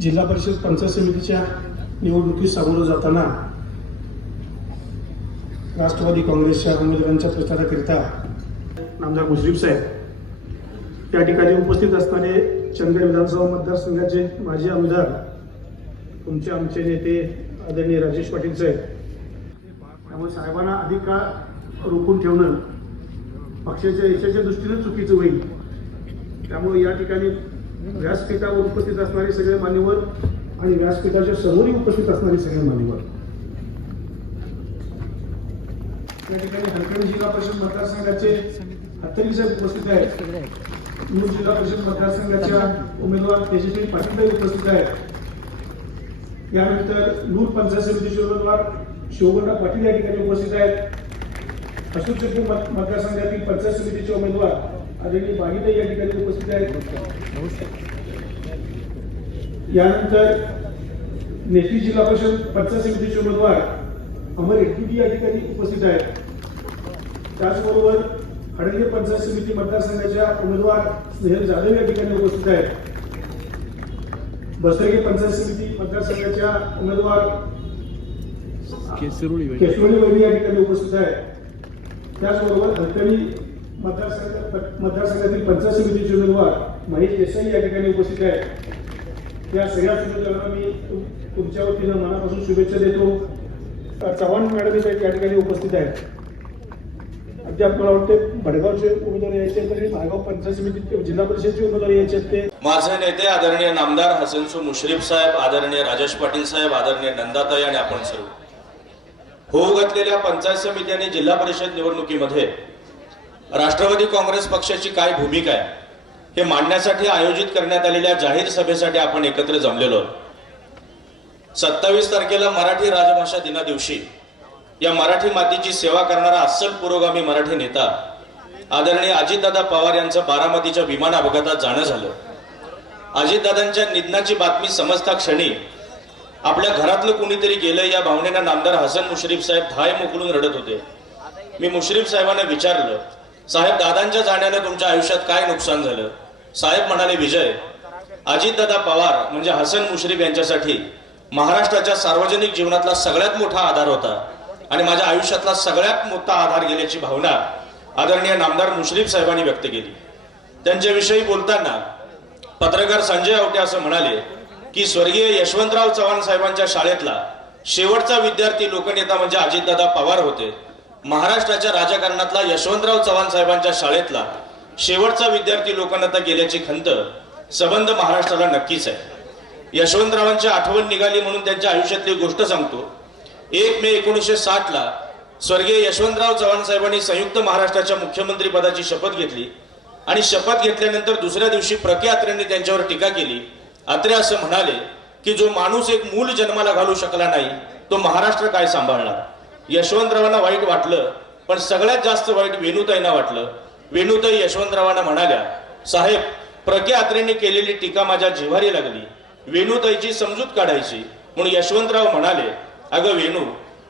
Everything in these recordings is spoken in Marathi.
जिल्हा परिषद पंचायत समितीच्या निवडणुकीस सामोरं जाताना राष्ट्रवादी काँग्रेसच्या उमेदवारांच्या प्रचाराकरिता नामदार मुश्रीफ साहेब या ठिकाणी उपस्थित असणारे चंदगड विधानसभा मतदारसंघाचे माजी आमदार तुमचे आमचे नेते आदरणीय राजेश पाटील साहेब, त्यामुळे साहेबांना अधिक काळ रोखून ठेवणं पक्षाच्या यशाच्या दृष्टीने चुकीचं होईल. त्यामुळे या ठिकाणी व्यासपीठावर उपस्थित असणारे सगळे मान्यवर आणि व्यासपीठाच्या समोरही उपस्थित असणारे सगळे मान्यवर या ठिकाणी हरकणी जिल्हा परिषद मतदारसंघाचे अत्तरी साहेब उपस्थित आहेत. मूळ जिल्हा परिषद मतदारसंघाच्या उमेदवार तेजस्वी पाटील साहेब उपस्थित आहेत. यानंतर नूर पंचायत समितीचे उमेदवार शिवगणराव पाटील या ठिकाणी उपस्थित आहेत. अशोक चक्र मतदारसंघातील पंचायत समितीचे उमेदवार आदरणीय बागीताई या ठिकाणी उपस्थित आहेत. यानंतर नेसली जिल्हा परिषद पंचायत समितीचे उमेदवार अमर एकटी या ठिकाणी उपस्थित आहेत. त्याचबरोबर हडगे पंचायत समिती मतदारसंघाच्या उमेदवार स्नेहल जाधव या ठिकाणी उपस्थित आहेत. बसरगे पंचायत समिती मतदारसंघाच्या उमेदवार केसरोळी वैरी या ठिकाणी उपस्थित आहेत. त्याचबरोबर हरकणी मतदारसंघातील पंचायत समितीचे उमेदवार महेश देसाई या ठिकाणी उपस्थित आहेत. या सगळ्या उमेदवारांना मी तुमच्या वतीनं मनापासून शुभेच्छा देतो. चव्हाण मॅडम या ठिकाणी उपस्थित आहेत. अद्याप मला वाटते भडगावचे उमेदवार यायचे तरी महागाव पंचायत समिती जिल्हा परिषदचे उमेदवार यायचे ते माझे नेते आदरणीय नामदार हसनसू मुश्रीफ साहेब, आदरणीय राजेश पाटील साहेब, आदरणीय नंदाताई आणि आपण सर्व होऊ घातलेल्या पंचायत समिती आणि जिल्हा परिषद निवडणुकीमध्ये राष्ट्रवादी काँग्रेस पक्षाची काय भूमिका आहे हे मांडण्यासाठी आयोजित करण्यात आलेल्या जाहीर सभेसाठी आपण एकत्र जमलेलो. 27 तारखेला मराठी राजभाषा दिना दिवशी या मराठी मातीची सेवा करणारा अस्सल पुरोगामी मराठी नेता आदरणीय अजितदादा पवार यांचं बारामतीच्या विमान अपघातात जाणं झालं. अजितदादांच्या निधनाची बातमी समजता क्षणी आपल्या घरातलं कुणीतरी गेलं या भावनेनं नामदार हसन मुश्रीफ साहेब धाय मोकलून रडत होते. मी मुश्रीफ साहेबांना विचारलं, साहेब दादांच्या जाण्यानं तुमच्या आयुष्यात काय नुकसान झालं? साहेब म्हणाले, विजय, अजितदादा पवार म्हणजे हसन मुश्रीफ यांच्यासाठी महाराष्ट्राच्या सार्वजनिक जीवनातला सगळ्यात मोठा आधार होता आणि माझ्या आयुष्यातला सगळ्यात मोठा आधार गेल्याची भावना आदरणीय नामदार मुश्रीफ साहेबांनी व्यक्त केली. त्यांच्याविषयी बोलताना पत्रकार संजय आवटे असं म्हणाले की स्वर्गीय यशवंतराव चव्हाण साहेबांच्या शाळेतला शेवटचा विद्यार्थी लोकनेता म्हणजे अजितदादा पवार होते. महाराष्ट्राच्या राजकारणातला यशवंतराव चव्हाण साहेबांच्या शाळेतला शेवटचा विद्यार्थी लोकनेता गेल्याची खंत संबंध महाराष्ट्राला नक्कीच आहे. यशवंतरावांची आठवण निघाली म्हणून त्यांच्या आयुष्यातली गोष्ट सांगतो. 1 मे 1960 ला स्वर्गीय यशवंतराव चव्हाण साहेबांनी संयुक्त महाराष्ट्राच्या मुख्यमंत्री पदाची शपथ घेतली आणि शपथ घेतल्यानंतर दुसऱ्या दिवशी प्रके अत्रेंनी त्यांच्यावर टीका केली. अत्रे असं म्हणाले की जो माणूस एक मूल जन्माला घालू शकला नाही तो महाराष्ट्र काय सांभाळणार. यशवंतरावांना वाईट वाटलं, पण सगळ्यात जास्त वाईट वेणुताईंना वाटलं. वेणुताई यशवंतरावांना म्हणाल्या, साहेब प्रके अत्रेंनी केलेली टीका माझ्या जिव्हारी लागली, वेणुताईची समजूत काढायची. म्हणून यशवंतराव म्हणाले, अगं वेणू,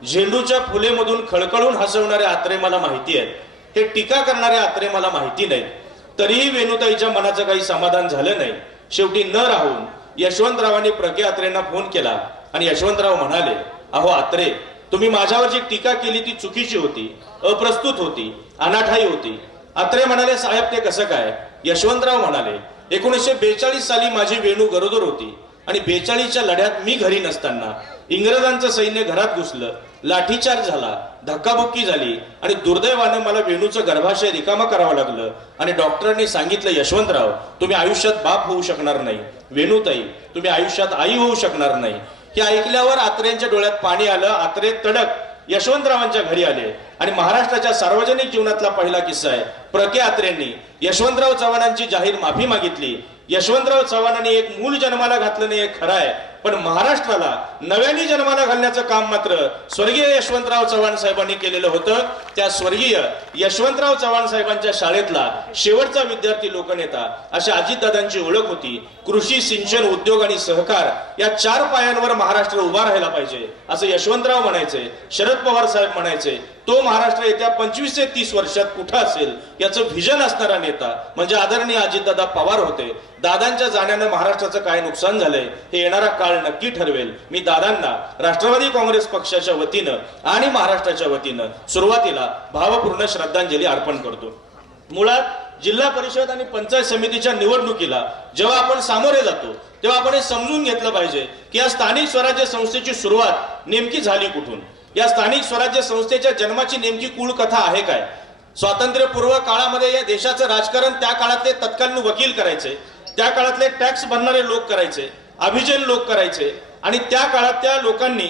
झेंडूच्या फुलेमधून खळखळून हसवणारे आत्रे मला माहिती आहेत, हे टीका करणारे आत्रे मला माहिती नाहीत. तरीही वेणुताईच्या मनाचं काही समाधान झालं नाही. शेवटी न राहून यशवंतरावांनी प्रके अत्रेंना फोन केला आणि यशवंतराव म्हणाले, अहो आत्रे, तुम्ही माझ्यावर जी टीका केली ती चुकीची होती, अप्रस्तुत होती, अनाठाई होती. अत्रे म्हणाले, साहेब ते कसं काय? यशवंतराव म्हणाले, 1942 साली माझी वेणू गरोदर होती आणि 42च्या लढ्यात मी घरी नसताना इंग्रजांचं सैन्य घरात घुसलं, लाठीचार्ज झाला, धक्काबुक्की झाली आणि दुर्दैवानं मला वेणूचं गर्भाशय रिकामा करावं लागलं आणि डॉक्टरांनी सांगितलं, यशवंतराव तुम्ही आयुष्यात बाप होऊ शकणार नाही, वेणूताई तुम्ही आयुष्यात आई होऊ शकणार नाही. हे ऐकल्यावर आत्रेंच्या डोळ्यात पाणी आलं. आत्रे तडक यशवंतरावांच्या घरी आले आणि महाराष्ट्राच्या सार्वजनिक जीवनातला पहिला किस्सा आहे. प्रके अत्रेंनी यशवंतराव चव्हाणांची जाहीर माफी मागितली. यशवंतराव चव्हाणांनी एक मूल जन्माला घातलं नाही हे खरं आहे, पण महाराष्ट्राला नव्याने जन्माला घालण्याचं काम मात्र स्वर्गीय यशवंतराव चव्हाण साहेबांनी केलेलं होतं. त्या स्वर्गीय यशवंतराव चव्हाण साहेबांच्या शाळेतला शेवटचा विद्यार्थी लोकनेता अशा अजितदादांची ओळख होती. कृषी, सिंचन, उद्योग आणि सहकार या 4 पायांवर महाराष्ट्र उभा राहायला पाहिजे असं यशवंतराव म्हणायचे, शरद पवार साहेब म्हणायचे. तो महाराष्ट्र येत्या 25 ते 30 वर्षात कुठं असेल याचं व्हिजन असणारा नेता म्हणजे आदरणीय अजितदादा पवार होते. दादांच्या जाण्यानं महाराष्ट्राचं काय नुकसान झालंय हे येणारा काळ नक्की ठरवेल. मी दादांना राष्ट्रवादी काँग्रेस पक्षाच्या वतीनं आणि महाराष्ट्राच्या वतीनं सुरुवातीला भावपूर्ण श्रद्धांजली अर्पण करतो. मुळात जिल्हा परिषद आणि पंचायत समितीच्या निवडणुकीला जेव्हा आपण सामोरे जातो तेव्हा आपण हे समजून घेतलं पाहिजे की या स्थानिक स्वराज्य संस्थेची सुरुवात नेमकी झाली कुठून. या स्थानिक स्वराज्य संस्थेच्या जन्माची नेमकी कुळ कथा आहे काय. स्वातंत्र्यपूर्व काळामध्ये या देशाचं राजकारण त्या काळातले तत्कालीन वकील करायचे, त्या काळातले टॅक्स भरणारे लोक करायचे, अभिजन लोक करायचे आणि त्या काळात त्या लोकांनी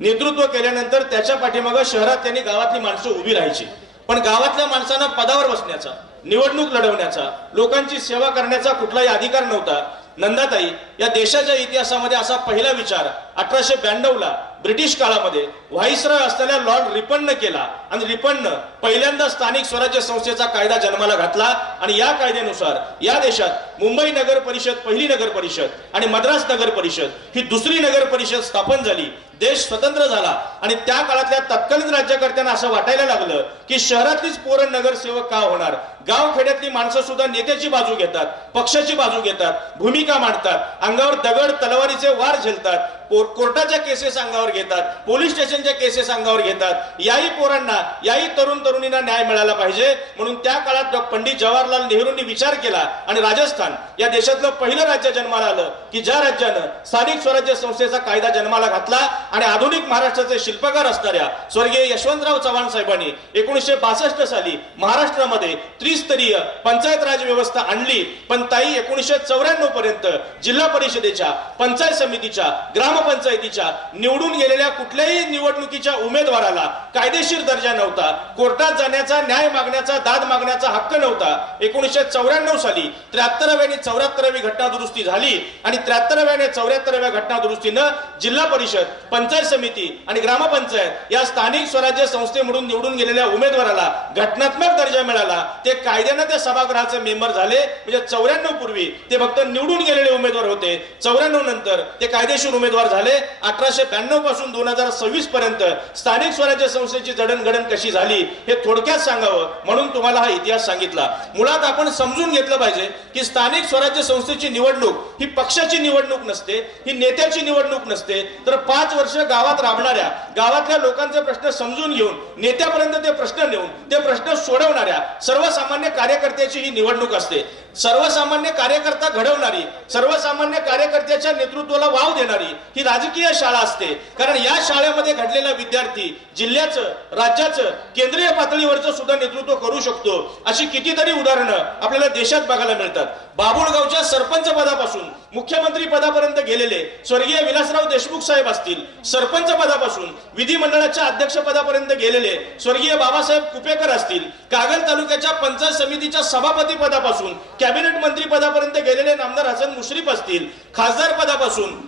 नेतृत्व केल्यानंतर त्याच्या पाठीमागं शहरात त्यांनी गावातली माणसं उभी राहायची. पण गावातल्या माणसांना पदावर बसण्याचा, निवडणूक लढवण्याचा, लोकांची सेवा करण्याचा कुठलाही अधिकार नव्हता. नंदाताई या देशाच्या इतिहासामध्ये असा पहिला विचार 1892 ला ब्रिटिश काळामध्ये व्हाईसरॉय असलेल्या लॉर्ड रिपननं केला आणि रिपननं पहिल्यांदा स्थानिक स्वराज्य संस्थेचा कायदा जन्माला घातला आणि या कायद्यानुसार या देशात मुंबई नगर परिषद पहिली नगर परिषद आणि मद्रास नगर परिषद ही दुसरी नगर परिषद स्थापन झाली. देश स्वतंत्र झाला आणि त्या काळातल्या तत्कालीन राज्यकर्त्यांना असं वाटायला लागलं की शहरातलीच पोरं नगरसेवक का होणार. गाव खेड्यातली माणसं सुद्धा नेत्याची बाजू घेतात, पक्षाची बाजू घेतात, भूमिका मांडतात, अंगावर दगड तलवारीचे वार झेलतात, कोर्टाच्या केसेस अंगावर घेतात, पोलीस स्टेशनच्या केसेस अंगावर घेतात. याही पोरांना, याही तरुण तरुणींना न्याय मिळाला पाहिजे म्हणून त्या काळात पंडित जवाहरलाल नेहरूंनी विचार केला आणि राजस्थान या देशातलं पहिलं राज्य जन्माला आलं की ज्या राज्यानं स्थानिक स्वराज्य संस्थेचा कायदा जन्माला घातला आणि आधुनिक महाराष्ट्राचे शिल्पकार असणाऱ्या स्वर्गीय यशवंतराव चव्हाण साहेबांनी 1962 साली महाराष्ट्रामध्ये त्रिस्तरीय पंचायत राज व्यवस्था आणली. पण ताई 1994 पर्यंत जिल्हा परिषदेच्या, पंचायत समितीच्या, ग्रामपंचायतीच्या निवडून गेलेल्या कुठल्याही निवडणुकीच्या उमेदवाराला कायदेशीर दर्जा नव्हता. कोर्टात जाण्याचा, न्याय मागण्याचा, दाद मागण्याचा हक्क नव्हता. 1994 साली 73व्या आणि 74व्या घटना दुरुस्ती झाली आणि 73व्या आणि 74व्या घटना दुरुस्तीनं जिल्हा परिषद, पंचायत समिती आणि ग्रामपंचायत या स्थानिक स्वराज्य संस्थेमधून निवडून गेलेल्या उमेदवाराला घटनात्मक दर्जा मिळाला. ते कायद्यानं त्या सभागृहाचे मेंबर झाले. म्हणजे 94 पूर्वी ते फक्त निवडून गेलेले उमेदवार होते, 94 नंतर ते कायदेशीर उमेदवार झाले. 1892 पासून 2026 पर्यंत स्थानिक स्वराज्य संस्थेची जडणघडण कशी झाली हे थोडक्यात सांगावं म्हणून तुम्हाला हा इतिहास सांगितला. मुळात आपण समजून घेतलं पाहिजे की स्थानिक स्वराज्य संस्थेची निवडणूक ही पक्षाची निवडणूक नसते, ही नेत्याची निवडणूक नसते, तर 5 वर्ष गावात राबणाऱ्या, गावातल्या लोकांचे प्रश्न समजून घेऊन नेत्यापर्यंत ते प्रश्न नेऊन ते प्रश्न सोडवणाऱ्या सर्वसामान्य कार्यकर्त्याची ही निवडणूक असते. सर्वसामान्य कार्यकर्ता घडवणारी, सर्वसामान्य कार्यकर्त्याच्या नेतृत्वाला वाव देणारी ही राजकीय शाळा असते. कारण या शाळेमध्ये घडलेला विद्यार्थी जिल्ह्याचं, राज्याचं, केंद्रीय पातळीवरचं सुद्धा नेतृत्व करू शकतो. अशी कितीतरी उदाहरणं आपल्याला देशात बघायला मिळतात. बाभुळगावच्या सरपंच पदापासून मुख्यमंत्री पदापर्यंत गेलेले स्वर्गीय विलासराव देशमुख साहेब असतील, सरपंच पदापासून विधिमंडळाच्या अध्यक्ष पदापर्यंत गेलेले स्वर्गीय बाबासाहेब कुपेकर असतील, कागल तालुक्याच्या पंचायत समितीच्या सभापती पदापासून कॅबिनेट मंत्री पदापर्यंत गेलेले नामदार हसन मुश्रीफ असतील, खासदार पदापासून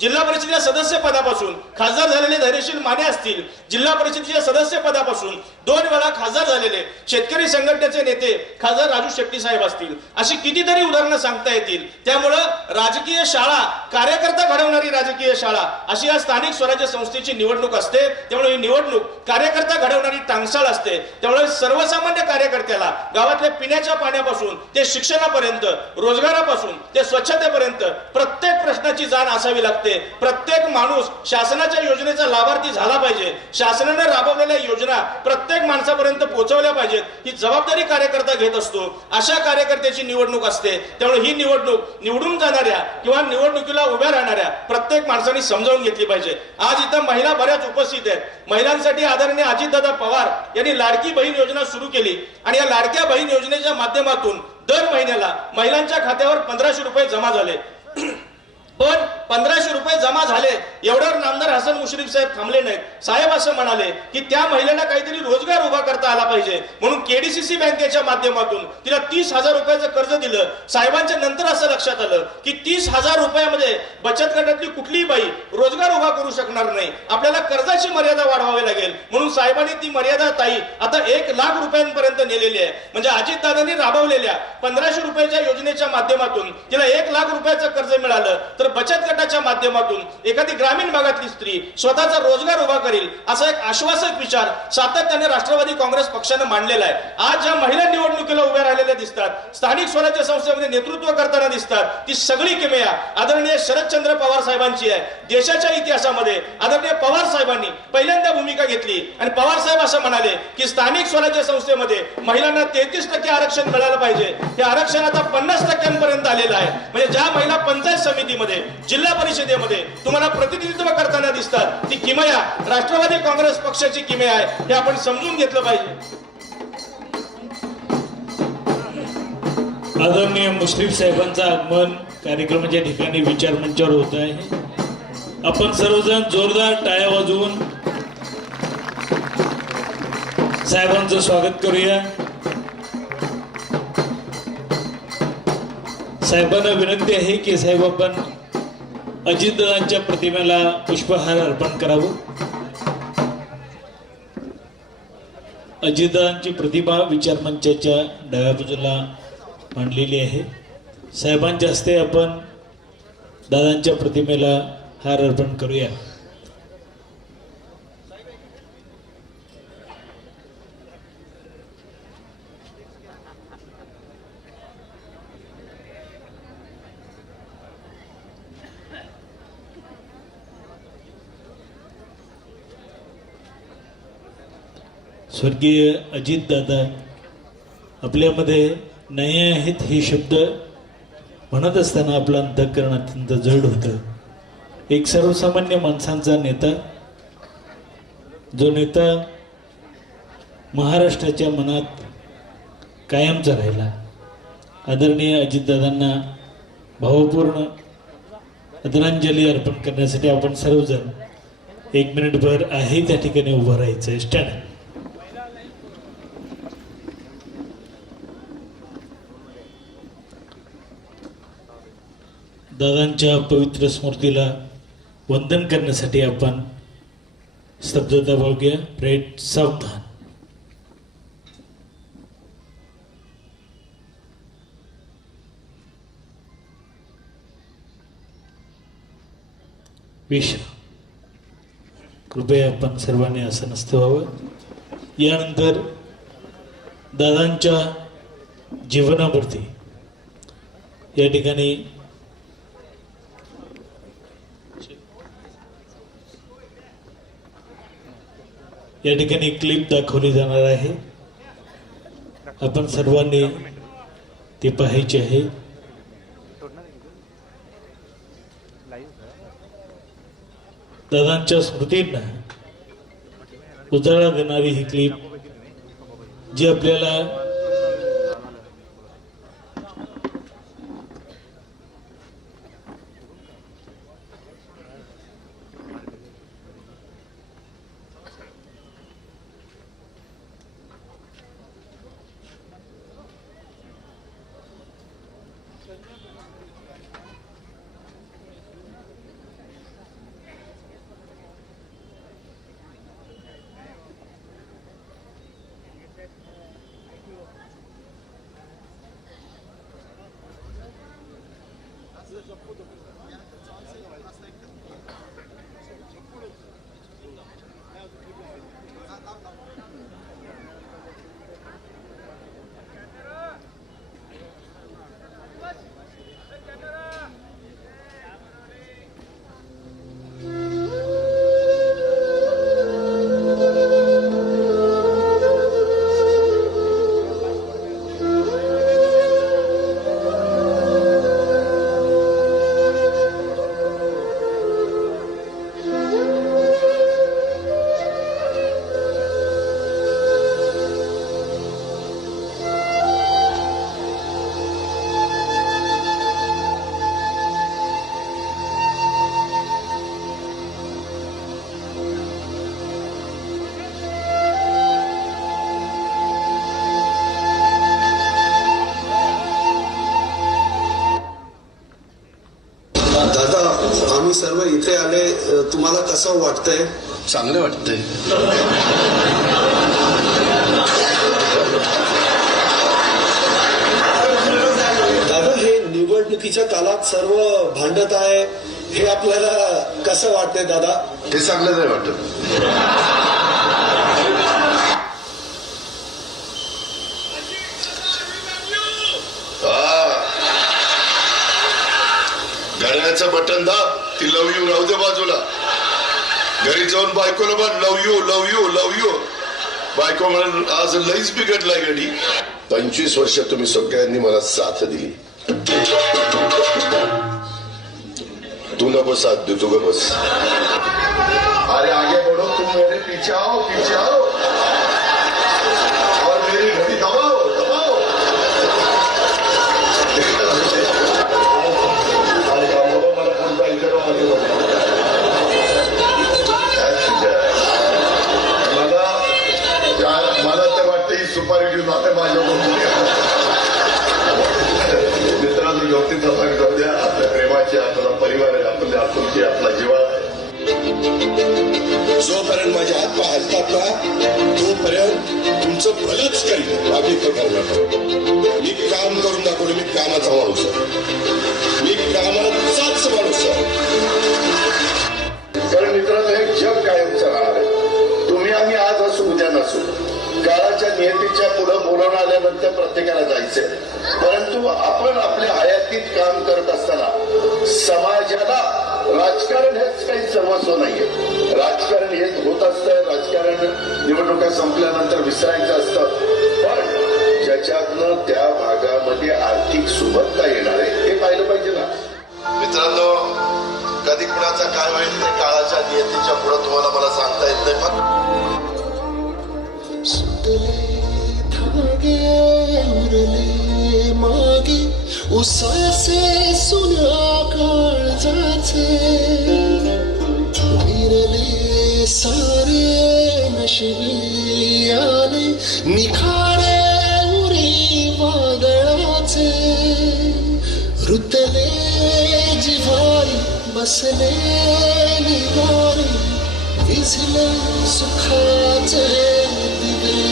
जिल्हा परिषदेच्या सदस्य पदापासून खासदार झालेले धैर्यशील माने असतील, जिल्हा परिषदेच्या सदस्य पदापासून 2 वेळा खासदार झालेले शेतकरी संघटनेचे नेते खासदार राजू शेट्टी साहेब असतील. अशी कितीतरी उदाहरणं सांगता येतील. त्यामुळं राजकीय शाळा, कार्यकर्ता घडवणारी राजकीय शाळा अशी या स्थानिक स्वराज्य संस्थेची निवडणूक असते. त्यामुळे ही निवडणूक कार्यकर्ता घडवणारी टांगसाळ असते. त्यामुळे सर्वसामान्य कार्यकर्त्याला गावातल्या पिण्याच्या पाण्यापासून ते शिक्षणापर्यंत, रोजगारापासून ते स्वच्छतेपर्यंत प्रत्येक प्रश्नाची जाण असावी लागते. प्रत्येक माणूस शासनाच्या योजनेचा लाभार्थी झाला पाहिजे. शासनाने राबवलेल्या योजना प्रत्येक माणसापर्यंत पोहोचवल्या पाहिजेत. ही जबाबदारी कार्यकर्ता घेत असतो. अशा कार्यकर्त्याची निवडणूक असते. त्यामुळे ही निवडणूक निवडून जाणाऱ्या किंवा निवडणुकीला उभ्या राहणाऱ्या प्रत्येक माणसाने समजावून घेतली पाहिजे. आज इथं महिला बऱ्याच उपस्थित आहेत. महिलांसाठी आदरणीय अजितदादा पवार यांनी लाडकी बहीण योजना सुरू केली आणि या लाडक्या बहीण योजनेच्या माध्यमातून दर महिन्याला महिलांच्या खात्यावर 1500 रुपये जमा झाले. पण 1500 रुपये जमा झाले एवढ्यावर नामदार हसन मुश्रीफ साहेब थांबले नाहीत. साहेब असं म्हणाले की त्या महिलेला काहीतरी रोजगार उभा करता आला पाहिजे, म्हणून केडीसीसी बँकेच्या माध्यमातून तिला 30,000 रुपयाचं कर्ज दिलं. साहेबांच्या नंतर असं लक्षात आलं की 30,000 रुपयामध्ये बचत गटातली कुठलीही बाई रोजगार उभा करू शकणार नाही, आपल्याला कर्जाची मर्यादा वाढवावी लागेल. म्हणून साहेबांनी ती मर्यादा ताई आता 1,00,000 रुपयांपर्यंत नेलेली आहे. म्हणजे अजितदादांनी राबवलेल्या 1,500 रुपयाच्या योजनेच्या माध्यमातून तिला 1,00,000 रुपयाचं कर्ज मिळालं तर बचत गटाच्या माध्यमातून एखादी ग्रामीण भागातली स्त्री स्वतःचा रोजगार उभा करेल असा एक आश्वासक विचार सातत्याने राष्ट्रवादी काँग्रेस पक्षाने मांडलेला आहे. आज ज्या महिला निवडणुकीला उभ्या राहिलेल्या दिसतात, स्थानिक स्वराज्य संस्थेमध्ये नेतृत्व करताना दिसतात, ती सगळी किमया आदरणीय शरदचंद्र पवार साहेबांची आहे. देशाच्या इतिहासामध्ये आदरणीय पवार साहेबांनी पहिल्यांदा भूमिका घेतली आणि पवार साहेब असं म्हणाले की स्थानिक स्वराज्य संस्थेमध्ये महिलांना 33% आरक्षण मिळालं पाहिजे. हे आरक्षण आता 50% आलेलं आहे. म्हणजे ज्या महिला पंचायत समितीमध्ये, जिल्हा परिषदेमध्ये तुम्हाला प्रतिनिधित्व करताना दिसतात, ती किमया राष्ट्रवादी काँग्रेस पक्षाची किमया आहे, हे आपण समजून घेतलं पाहिजे. आदरणीय मुश्रीफ साहेबांचं आगमन कार्यक्रमाच्या ठिकाणी विचार मंचावर होत आहे. आपण सर्वजण जोरदार टाळ्या वाजवून साहेबांचं स्वागत करूया. साहेबांना विनंती आहे की साहेब आपण अजितदादांच्या प्रतिमेला पुष्पहार अर्पण करावं. अजितदादांची प्रतिमा विचार मंचाच्या डाव्या बाजूला मांडलेली आहे. साहेबांच्या हस्ते आपण दादांच्या प्रतिमेला हार अर्पण करूया. स्वर्गीय अजितदादा आपल्यामध्ये नाही आहेत हे शब्द म्हणत असताना आपलं अंतःकरण अत्यंत जड होतं. एक सर्वसामान्य माणसांचा नेता, जो नेता महाराष्ट्राच्या मनात कायमचा राहिला. आदरणीय अजितदादांना भावपूर्ण आदरांजली अर्पण करण्यासाठी आपण सर्वजण 1 मिनिटभर आहे त्या ठिकाणी उभं राहायचं. स्टँड. दादांच्या पवित्र स्मृतीला वंदन करण्यासाठी आपण स्तब्धता बाळगूया. प्रेट सावधान. विश्राम. कृपया आपण सर्वांनी आसनस्थ व्हावं. यानंतर दादांच्या जीवनावरती या ठिकाणी क्लिप दाखवली जाणार आहे. आपण सर्वांनी ते पाहायचे आहे. दादांच्या स्मृतींना उजाळा देणारी ही क्लिप जी आपल्याला आम्ही सर्व इथे आले, तुम्हाला कसं वाटतंय? चांगलं वाटतंय. दादा, हे निवडणुकीच्या काळात सर्व भांडत आहे, हे आपल्याला कसं वाटतंय दादा? हे चांगलं नाही वाटत. घड्याळाचं बटन दाब, ती लव यू राहू दे बाजूला. घरी जाऊन बायकोला म्हण love you love you love you. बायको म्हणून आज लईच बिघडलाय गडी. 25 वर्ष तुम्ही सगळ्यांनी मला साथ दिली. तू नको साथ दे, तू ग बस. अरे आगे बढ़ो, तुम मेरे पीछे आओ पीछे आओ और मेरी घड़ी दबाओ दबाओ. मला तर वाटतं ही सुपारी घेऊन आता माझ्या मित्रांनो जोतीचा सांगतो द्या. आपल्या प्रेमाची, आपला परिवार आहे, आपल्या आपुलकी, आपला जीवा आहे. जोपर्यंत माझे हात पाय हलतात ना, तोपर्यंत तुमचं भलंच करीन. बाकी तर करणार. मी काम करून दाखवलं. मी कामाचा माणूस आहे. मी कामाचाच माणूस आहे. कारण मित्रांनो, हे जग कायमचं राहणार आहे. तुम्ही आम्ही आज असू उद्या नसू. काळाच्या नियतीच्या पुढे बोलवून आल्यानंतर प्रत्येकाला जायचंय. परंतु आपण आपल्या हयातीत काम करत असताना समाजाला राजकारण हेच काही सर्वस्व नाहीये. राजकारण हेच होत असतं. राजकारण निवडणुका संपल्यानंतर विसरायचं असतं. पण ज्याच्यातनं त्या भागामध्ये आर्थिक सुबत्ता येणार आहे हे पाहिलं पाहिजे ना. मित्रांनो, कधी कुणाचं काय होईल ते काळाच्या नियतीच्या पुढे तुम्हाला मला सांगता येत नाही. पण उरले मागे उसासे सुन्या काळजाचे, विरले सारे नशिबी आले निखारे उरी वादळाचे. रुतले जिव्हारी बसले निवारी, विझले सुखाचे दिवे.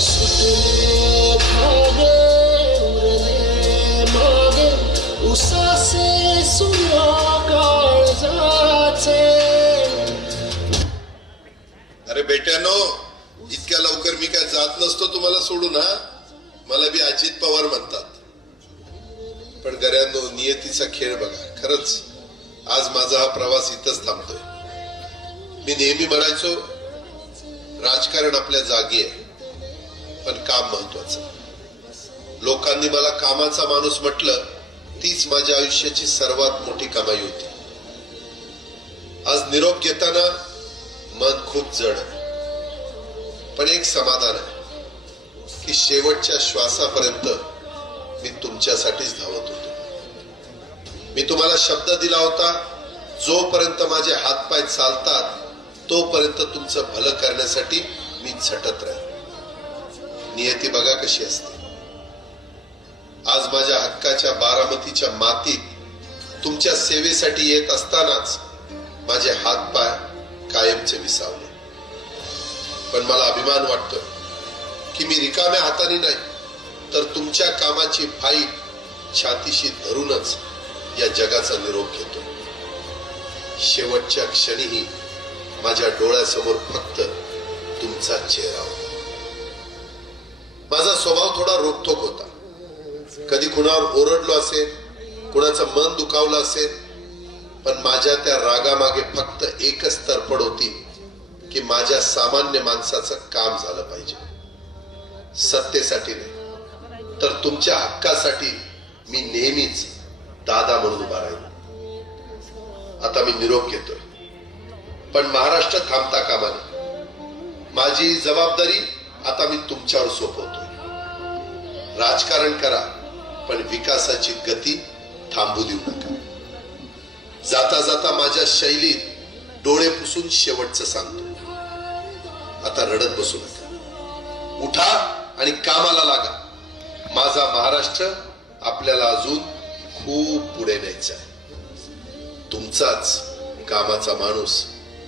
सुटले धागे उरले मागे उसासे सुन्या काळजाचे. अरे बेट्यानो, इतक्या लवकर मी काय जात नसतो तुम्हाला सोडून. हा, मला बी अजित पवार म्हणतात. पण गऱ्यांनो, नियतीचा खेळ बघा. खरंच आज माझा हा प्रवास इथंच थांबतोय. मी नेहमी म्हणायचो राजकारण आपल्या जागी आहे, पण काम महत्वाचं. लोकांनी मला कामाचा माणूस म्हटलं, तीच माझ्या आयुष्याची सर्वात मोठी कमाई होती. आज निरोप घेताना मन खूप जड आहे, पण एक समाधान आहे की शेवटच्या श्वासापर्यंत मी तुमच्यासाठीच धावत होतो. मी तुम्हाला शब्द दिला होता, जोपर्यंत माझे हातपाय चालतात तोपर्यंत तुमचं भलं करण्यासाठी मी झटत राहील. नियती बघा कशी असते. आज माझ्या हक्काच्या बारामतीच्या मातीत तुमच्या सेवेसाठी येत असतानाच माझे हातपाय कायमचे विसावले. पण मला अभिमान वाटतोय की मी रिकाम्या हाताने नाही, तर तुमच्या कामाची फाईट छातीशी धरूनच या जगाचा निरोप घेतो. शेवटच्या क्षणीही माझ्या डोळ्यासमोर फक्त तुमचा चेहरा होता. माझा स्वभाव थोडा रोखठोक होता. कधी कुणावर ओरडलो असेल, कुणाचं मन दुखावलं असेल, पण माझ्या त्या रागामागे फक्त एकच तरफड होती की माझ्या सामान्य माणसाचं काम झालं पाहिजे. सत्तेसाठी नाही, तर तुमच्या हक्कासाठी मी नेहमीच दादा म्हणून उभा राहील. आता मी निरोप घेतोय, पण महाराष्ट्र थांबता कामा नये. माझी जबाबदारी आता मी तुमच्यावर सोपवतोय. राजकारण करा, पण विकासाची गती थांबू देऊ नका. जाता जाता माझ्या शैलीत डोळे पुसून शेवटचं सांगतो, आता रडत बसू नका. उठा आणि कामाला लागा. माझा महाराष्ट्र आपल्याला अजून खूप पुढे न्यायचा आहे. तुमचाच कामाचा माणूस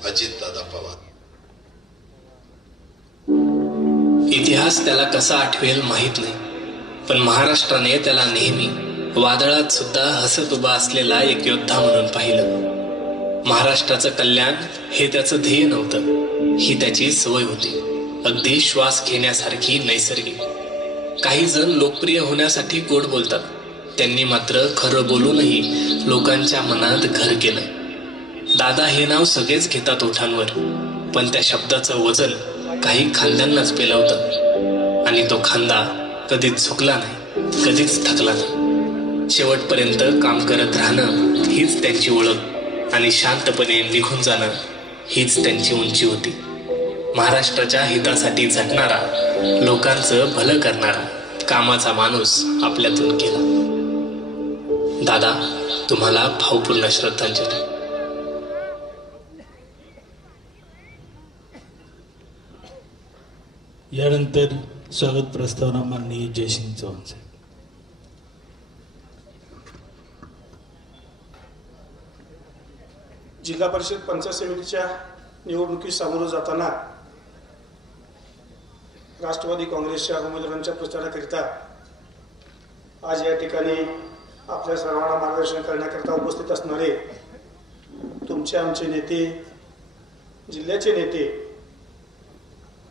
अजितदादा पवार. इतिहास त्याला कसा आठवेल माहीत नाही, पण महाराष्ट्राने त्याला नेहमी वादळात सुद्धा हसत उभा असलेला एक योद्धा म्हणून पाहिलं. महाराष्ट्राचं कल्याण हे त्याचं ध्येय नव्हतं, ही त्याची सवय होती, अगदी श्वास घेण्यासारखी नैसर्गिक. काही जण लोकप्रिय होण्यासाठी गोड बोलतात, त्यांनी मात्र खरं बोलूनही लोकांच्या मनात घर केलं. दादा हे नाव सगळेच घेतात ओठांवर, पण त्या शब्दाचं वजन काही खांद्यांनाच पेलवतं, आणि तो खांदा कधीच झुकला नाही, कधीच थकला नाही. शेवटपर्यंत काम करत राहणं हीच त्यांची ओळख, आणि शांतपणे निघून जाणं हीच त्यांची उंची होती. महाराष्ट्राच्या हितासाठी झटणारा, लोकांचं भलं करणारा कामाचा माणूस आपल्यातून गेला. दादा, तुम्हाला भावपूर्ण श्रद्धांजली. यानंतर स्वागत प्रस्तावना माननीय जयसिंग चव्हाण साहेब. जिल्हा परिषद पंचायत समितीच्या निवडणुकीस सामोरं जाताना राष्ट्रवादी काँग्रेसच्या उमेदवारांच्या प्रचाराकरिता आज या ठिकाणी आपल्या सर्वांना मार्गदर्शन करण्याकरता उपस्थित असणारे तुमचे आमचे नेते, जिल्ह्याचे नेते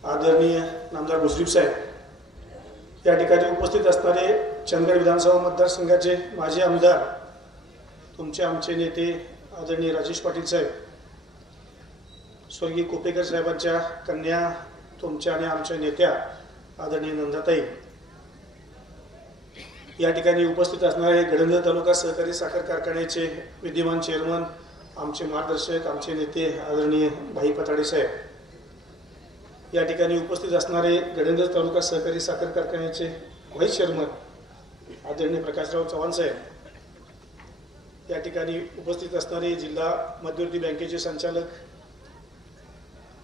आदरणीय नामदार मुश्रीफ साहेब, या ठिकाणी उपस्थित असणारे चंदगड विधानसभा मतदारसंघाचे माजी आमदार तुमचे आमचे नेते आदरणीय राजेश पाटील साहेब, स्वर्गीय कुपेकर साहेबांच्या कन्या तुमच्या आणि आमच्या नेत्या आदरणीय नंदाताई, या ठिकाणी उपस्थित असणारे गडहिंग्लज तालुका सहकारी साखर कारखान्याचे विद्यमान चेअरमन, आमचे मार्गदर्शक, आमचे नेते आदरणीय भाई पताडे साहेब, या ठिकाणी उपस्थित असणारे गडहिंग्लज तालुका सहकारी साखर कारखान्याचे व्हाईस चेअरमन आदरणीय प्रकाशराव चव्हाण साहेब, या ठिकाणी उपस्थित असणारे जिल्हा मध्यवर्ती बँकेचे संचालक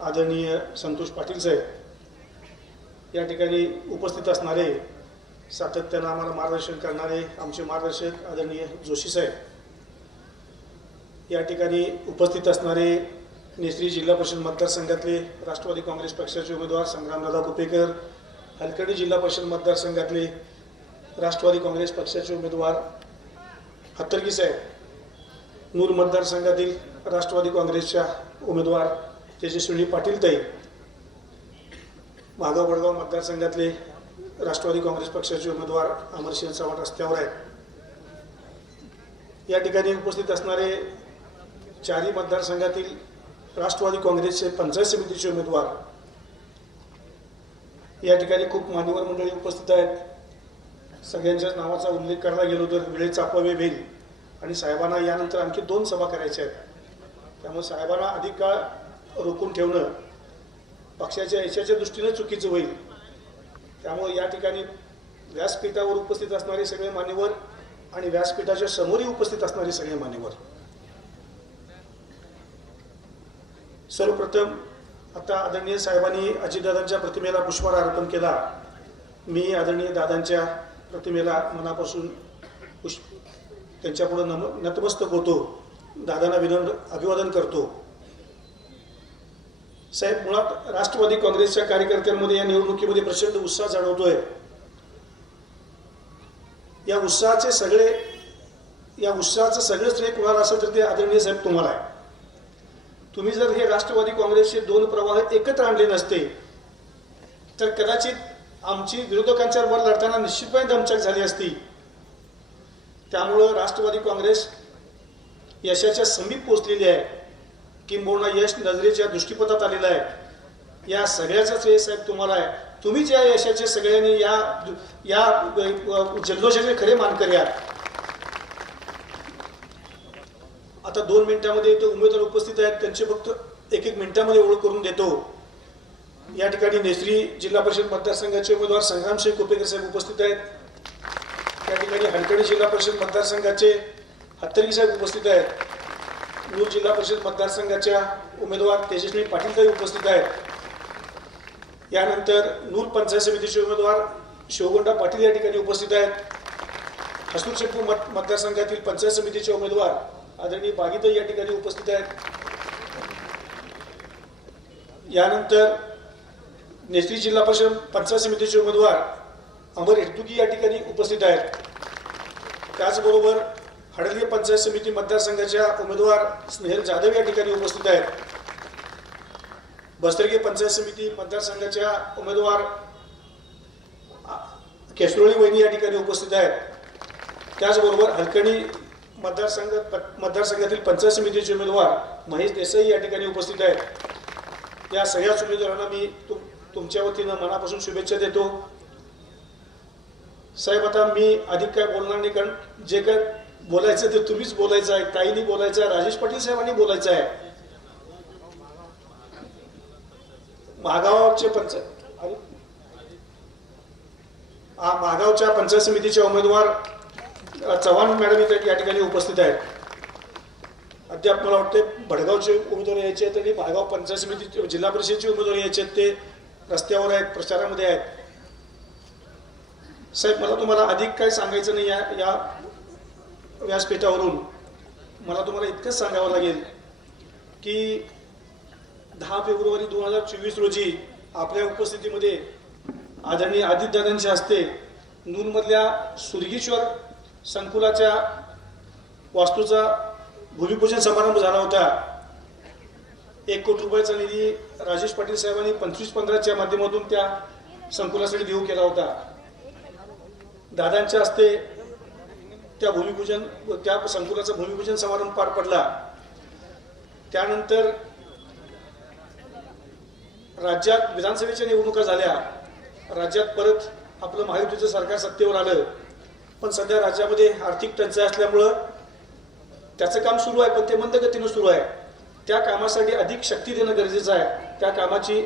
आदरणीय संतोष पाटील साहेब, या ठिकाणी उपस्थित असणारे सातत्यानं आम्हाला मार्गदर्शन करणारे आमचे मार्गदर्शक आदरणीय जोशी साहेब, या ठिकाणी उपस्थित असणारे नेसरी जिल्हा परिषद मतदारसंघातले राष्ट्रवादी काँग्रेस पक्षाचे उमेदवार संग्रामदादा कुपेकर, हलकडी जिल्हा परिषद मतदारसंघातले राष्ट्रवादी काँग्रेस पक्षाचे उमेदवार हत्तरगी साहेब, नूर मतदारसंघातील राष्ट्रवादी काँग्रेसच्या उमेदवार तेजस्विनी पाटील ताई, माधव वडगाव मतदारसंघातले राष्ट्रवादी काँग्रेस पक्षाचे उमेदवार अमरसिंह चव्हाण रस्त्यावर आहेत. या ठिकाणी उपस्थित असणारे चारही मतदारसंघातील राष्ट्रवादी काँग्रेसचे पंचायत समितीचे उमेदवार, या ठिकाणी खूप मान्यवर मंडळी उपस्थित आहेत. सगळ्यांच्याच नावाचा उल्लेख करायला गेलो तर वेळेचा अपव्यय होईल आणि साहेबांना यानंतर आणखी 2 सभा करायच्या आहेत, त्यामुळे साहेबांना अधिक काळ रोखून ठेवणं पक्षाच्या यशाच्या दृष्टीनं चुकीचं होईल. त्यामुळे या ठिकाणी व्यासपीठावर उपस्थित असणारे सगळे मान्यवर आणि व्यासपीठाच्या समोरही उपस्थित असणारे सगळे मान्यवर, सर्वप्रथम आता आदरणीय साहेबांनी अजितदादांच्या प्रतिमेला पुष्पहार अर्पण केला. मी आदरणीय दादांच्या प्रतिमेला मनापासून त्यांच्यापुढे नतमस्तक होतो, दादांना विनम्र अभिवादन करतो. साहेब, मुळात राष्ट्रवादी काँग्रेसच्या कार्यकर्त्यांमध्ये या निवडणुकीमध्ये प्रचंड उत्साह जाणवतोय. या उत्साहाचं सगळं श्रेय कुणाला असेल तर ते आदरणीय साहेब तुम्हाला आहे. तुम्ही जर हे राष्ट्रवादी काँग्रेसचे 2 प्रवाह एकत्र आणले नसते तर कदाचित आमची विरोधकांच्यावर लढताना निश्चितपणे दमछाक झाली असती. त्यामुळं राष्ट्रवादी काँग्रेस यशाच्या समीप पोहोचलेली आहे, किंबहुना यश नजरेच्या दृष्टीपथात आलेलं आहे. या सगळ्याचा श्रेय साहेब तुम्हाला आहे. तुम्हीच या यशाचे सगळ्यांनी या जल्लोषाचे खरे मानकरी आहात. आता 2 मिनिटांमध्ये इथे उमेदवार उपस्थित आहेत, त्यांचे फक्त 1-1 मिनिटांमध्ये ओळख करून देतो. या ठिकाणी नेसरी जिल्हा परिषद मतदारसंघाचे उमेदवार संग्रामसिंह कुपेकर साहेब उपस्थित आहेत. या ठिकाणी हलकडी जिल्हा परिषद मतदारसंघाचे हत्तरगी साहेब उपस्थित आहेत. नूर जिल्हा परिषद मतदारसंघाच्या उमेदवार तेजस्विनी पाटील उपस्थित आहेत. यानंतर नूर पंचायत समितीचे उमेदवार शिवगोंडा पाटील या ठिकाणी उपस्थित आहेत. हसूर शेखपूर मतदारसंघातील पंचायत समितीचे उमेदवार आदरणीय बागीताई या ठिकाणी उपस्थित आहेत. यानंतर नेसरी जिल्हा परिषद पंचायत समितीचे उमेदवार अमर इर्तुकी या ठिकाणी उपस्थित आहेत. त्याचबरोबर हडली पंचायत समिती मतदारसंघाच्या उमेदवार स्नेहल जाधव या ठिकाणी उपस्थित आहेत. बस्तरगे पंचायत समिती मतदारसंघाच्या उमेदवार केसरोळी वहिनी या ठिकाणी उपस्थित आहेत. त्याचबरोबर हलकणी मतदारसंघातील पंचायत समितीचे उमेदवार महेश देसाई या ठिकाणी उपस्थित आहेत. या सगळ्याच उमेदवारांना मी तुमच्या वतीनं मनापासून शुभेच्छा देतो. साहेब, आता मी अधिक काय बोलणार नाही, कारण जे काय बोलायचं ते तुम्हीच बोलायचं आहे. ताईंनी बोलायचं आहे, राजेश पाटील साहेबांनी बोलायचं आहे. महागावच्या पंचायत समितीच्या उमेदवार चव्हाण मॅडम या ठिकाणी उपस्थित आहेत. अद्याप मला वाटते भडगावचे उमेदवार यायचे आहेत आणि महागाव पंचायत समिती जिल्हा परिषदेचे उमेदवार यायचे आहेत, ते रस्त्यावर आहेत, प्रचारामध्ये आहेत. साहेब, मला तुम्हाला अधिक काय सांगायचं नाही. या व्यासपीठावरून मला तुम्हाला इतकंच सांगावं लागेल की 10 फेब्रुवारी 2024 रोजी आपल्या उपस्थितीमध्ये आदरणीय आदित्यदादांच्या हस्ते नूरमधल्या सुरगीश्वर संकुलाच्या वास्तूचा भूमिपूजन समारंभ झाला होता. 1 कोटी रुपयाचा निधी राजेश पाटील साहेबांनी 25-15च्या माध्यमातून त्या संकुलासाठी देऊ केला होता. दादांच्या हस्ते त्या संकुलाचा भूमिपूजन समारंभ पार पडला. त्यानंतर राज्यात विधानसभेच्या निवडणुका झाल्या. राज्यात परत आपलं महायुतीचं सरकार सत्तेवर आलं. पण सध्या राज्यामध्ये आर्थिक टंचाई असल्यामुळं त्याचं काम सुरू आहे, पण ते मंद गतीनं सुरू आहे. त्या कामासाठी अधिक शक्ती देणं गरजेचं आहे. त्या कामाची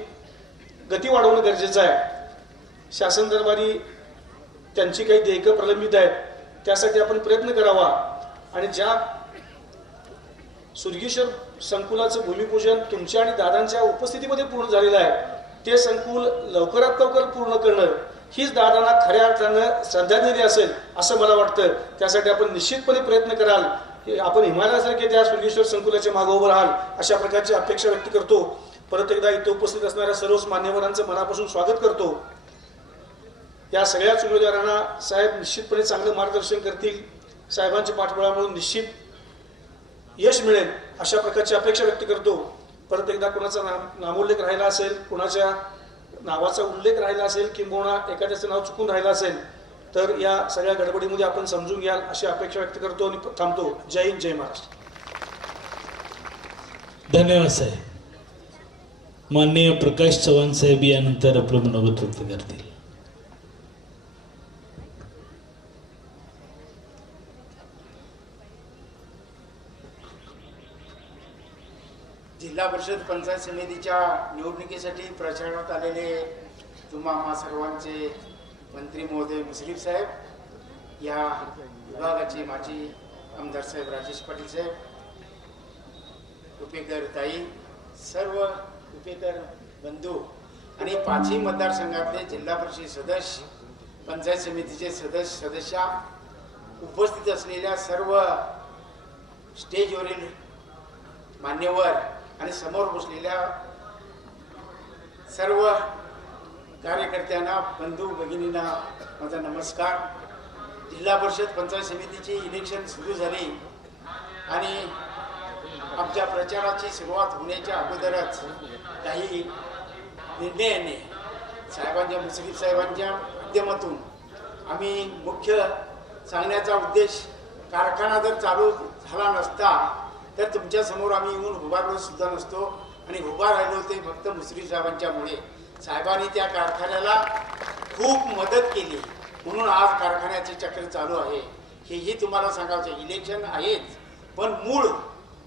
गती वाढवणं गरजेचं आहे. शासन दरबारी त्यांची काही देयकं प्रलंबित आहेत, त्यासाठी आपण प्रयत्न करावा. आणि ज्या सुरगीश्वर संकुलाचं भूमिपूजन तुमच्या आणि दादांच्या उपस्थितीमध्ये पूर्ण झालेलं आहे, ते संकुल लवकरात लवकर पूर्ण करणं हीच दादांना खऱ्या अर्थानं श्रद्धांजली असेल असं मला वाटतं. त्यासाठी आपण निश्चितपणे प्रयत्न कराल. आपण हिमालयासारखे त्या सुरगीश्वर संकुलाच्या मागे उभं राहाल अशा प्रकारची अपेक्षा व्यक्त करतो. परत एकदा इथं उपस्थित असणाऱ्या सर्वच मान्यवरांचं मनापासून स्वागत करतो. या सगळ्याच उमेदवारांना साहेब निश्चितपणे चांगलं मार्गदर्शन करतील. साहेबांच्या पाठबळा म्हणून निश्चित यश मिळेल अशा प्रकारची अपेक्षा व्यक्त करतो. परत एकदा कोणाचा नामोल्लेख राहिला असेल, कोणाच्या नावाचा उल्लेख राहिला असेल, किंबहुना एखाद्याचं नाव चुकून राहिलं असेल तर या सगळ्या गडबडीमध्ये आपण समजून घ्याल अशी अपेक्षा व्यक्त करतो आणि थांबतो. जय हिंद, जय महाराष्ट्र. धन्यवाद साहेब. माननीय प्रकाश चव्हाण साहेब यानंतर आपलं मनोगत व्यक्त करतील. जिल्हा परिषद पंचायत समितीच्या निवडणुकीसाठी प्रचारात आलेले तुम्हा सर्वांचे मंत्री महोदय मुश्रीफ साहेब, या विभागाचे माजी आमदार साहेब राजेश पाटील साहेब, उपेकर ताई, सर्व उपेकर बंधू आणि 5ही मतदारसंघातले जिल्हा परिषद सदस्य, पंचायत समितीचे सदस्य, उपस्थित असलेल्या सर्व स्टेजवरील मान्यवर आणि समोर बसलेल्या सर्व कार्यकर्त्यांना, बंधू भगिनींना माझा नमस्कार. जिल्हा परिषद पंचायत समितीची इलेक्शन सुरू झाली आणि आमच्या प्रचाराची सुरुवात होण्याच्या अगोदरच काही निर्णयाने साहेबांच्या मुश्रीफ साहेबांच्या माध्यमातून आम्ही मुख्य सांगण्याचा उद्देश, कारखाना जर चालू झाला नसता तर तुमच्या समोर आम्ही येऊन उभारलो सुद्धा नसतो आणि उभा राहिलो ते फक्त मुश्रीफ साहेबांच्यामुळे. साहेबांनी त्या कारखान्याला खूप मदत केली म्हणून आज कारखान्याचे चक्र चालू आहे. हेही तुम्हाला सांगायचं. इलेक्शन आहेच, पण मूळ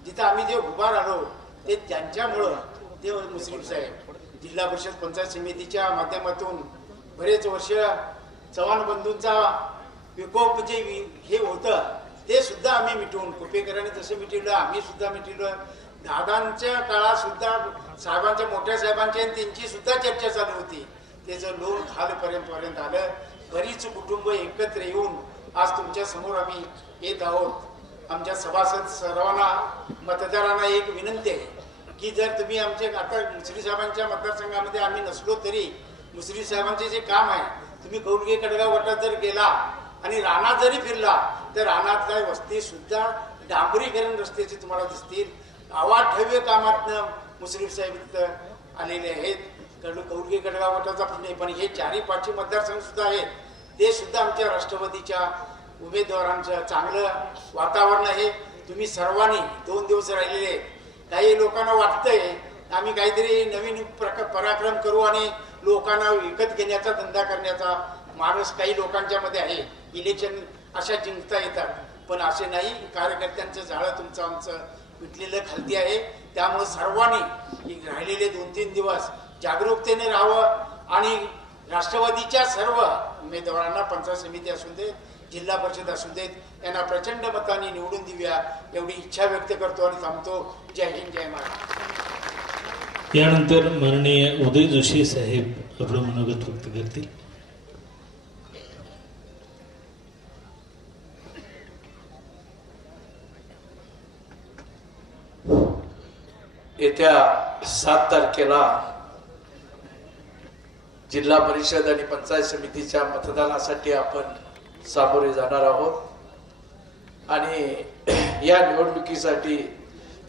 जिथं आम्ही जे उभा राहिलो ते त्यांच्यामुळं. ते मुश्रीफ साहेब जिल्हा परिषद पंचायत समितीच्या माध्यमातून बरेच वर्ष चव्हाण बंधूंचा विकोप जे हे होतं ते सुद्धा आम्ही मिटवून, कुपेकरांनी जसं मिटवलं आम्ही सुद्धा मिटवलं. दादांच्या काळात सुद्धा साहेबांच्या, मोठ्या साहेबांच्या त्यांची सुद्धा चर्चा चालू होती. त्याचं लोन खालपर्यंत आलं. बरीच कुटुंब एकत्र येऊन आज तुमच्या समोर आम्ही येत आहोत. आमच्या सभासद सर्वांना मतदारांना एक विनंती आहे की जर तुम्ही आमचे आता मुश्रीफ साहेबांच्या मतदारसंघामध्ये आम्ही नसलो तरी मुश्रीफ साहेबांचे जे काम आहे, तुम्ही कौलगे कडगाव गटात जर गेला आणि रानात जरी फिरला तर रानातल्या वस्ती सुद्धा डांबरीकरण रस्त्याचे तुम्हाला दिसतील. अवाढव्य कामातनं मुश्रीफ साहेब इथं आलेले आहेत. कौलगे कडगाव गटाचा प्रश्न आहे, पण हे 4-5 मतदारसंघ सुद्धा आहेत, ते सुद्धा आमच्या राष्ट्रवादीच्या उमेदवारांचं चांगलं वातावरण आहे. तुम्ही सर्वांनी 2 दिवस राहिलेले, काही लोकांना वाटतंय आम्ही काहीतरी नवीन पराक्रम करू आणि लोकांना विकत घेण्याचा धंदा करण्याचा माणूस काही लोकांच्या मध्ये आहे. इलेक्शन अशा जिंकता येतात, पण असे नाही. कार्यकर्त्यांचं जाळं तुमचं आमचं विटलेलं खालती आहे. त्यामुळे सर्वांनी राहिलेले 2-3 दिवस जागरूकतेने राहावं आणि राष्ट्रवादीच्या सर्व उमेदवारांना पंचायत समिती असू देत, जिल्हा परिषद असू देत, यांना प्रचंड मतांनी निवडून देऊया एवढी इच्छा व्यक्त करतो आणि थांबतो. जय हिंद, जय महाराष्ट्र. यानंतर माननीय उदय जोशी साहेब आपलं मनोगत व्यक्त करतील. येत्या 7 तारखेला जिल्हा परिषद आणि पंचायत समितीच्या मतदानासाठी आपण सामोरे जाणार आहोत आणि या निवडणुकीसाठी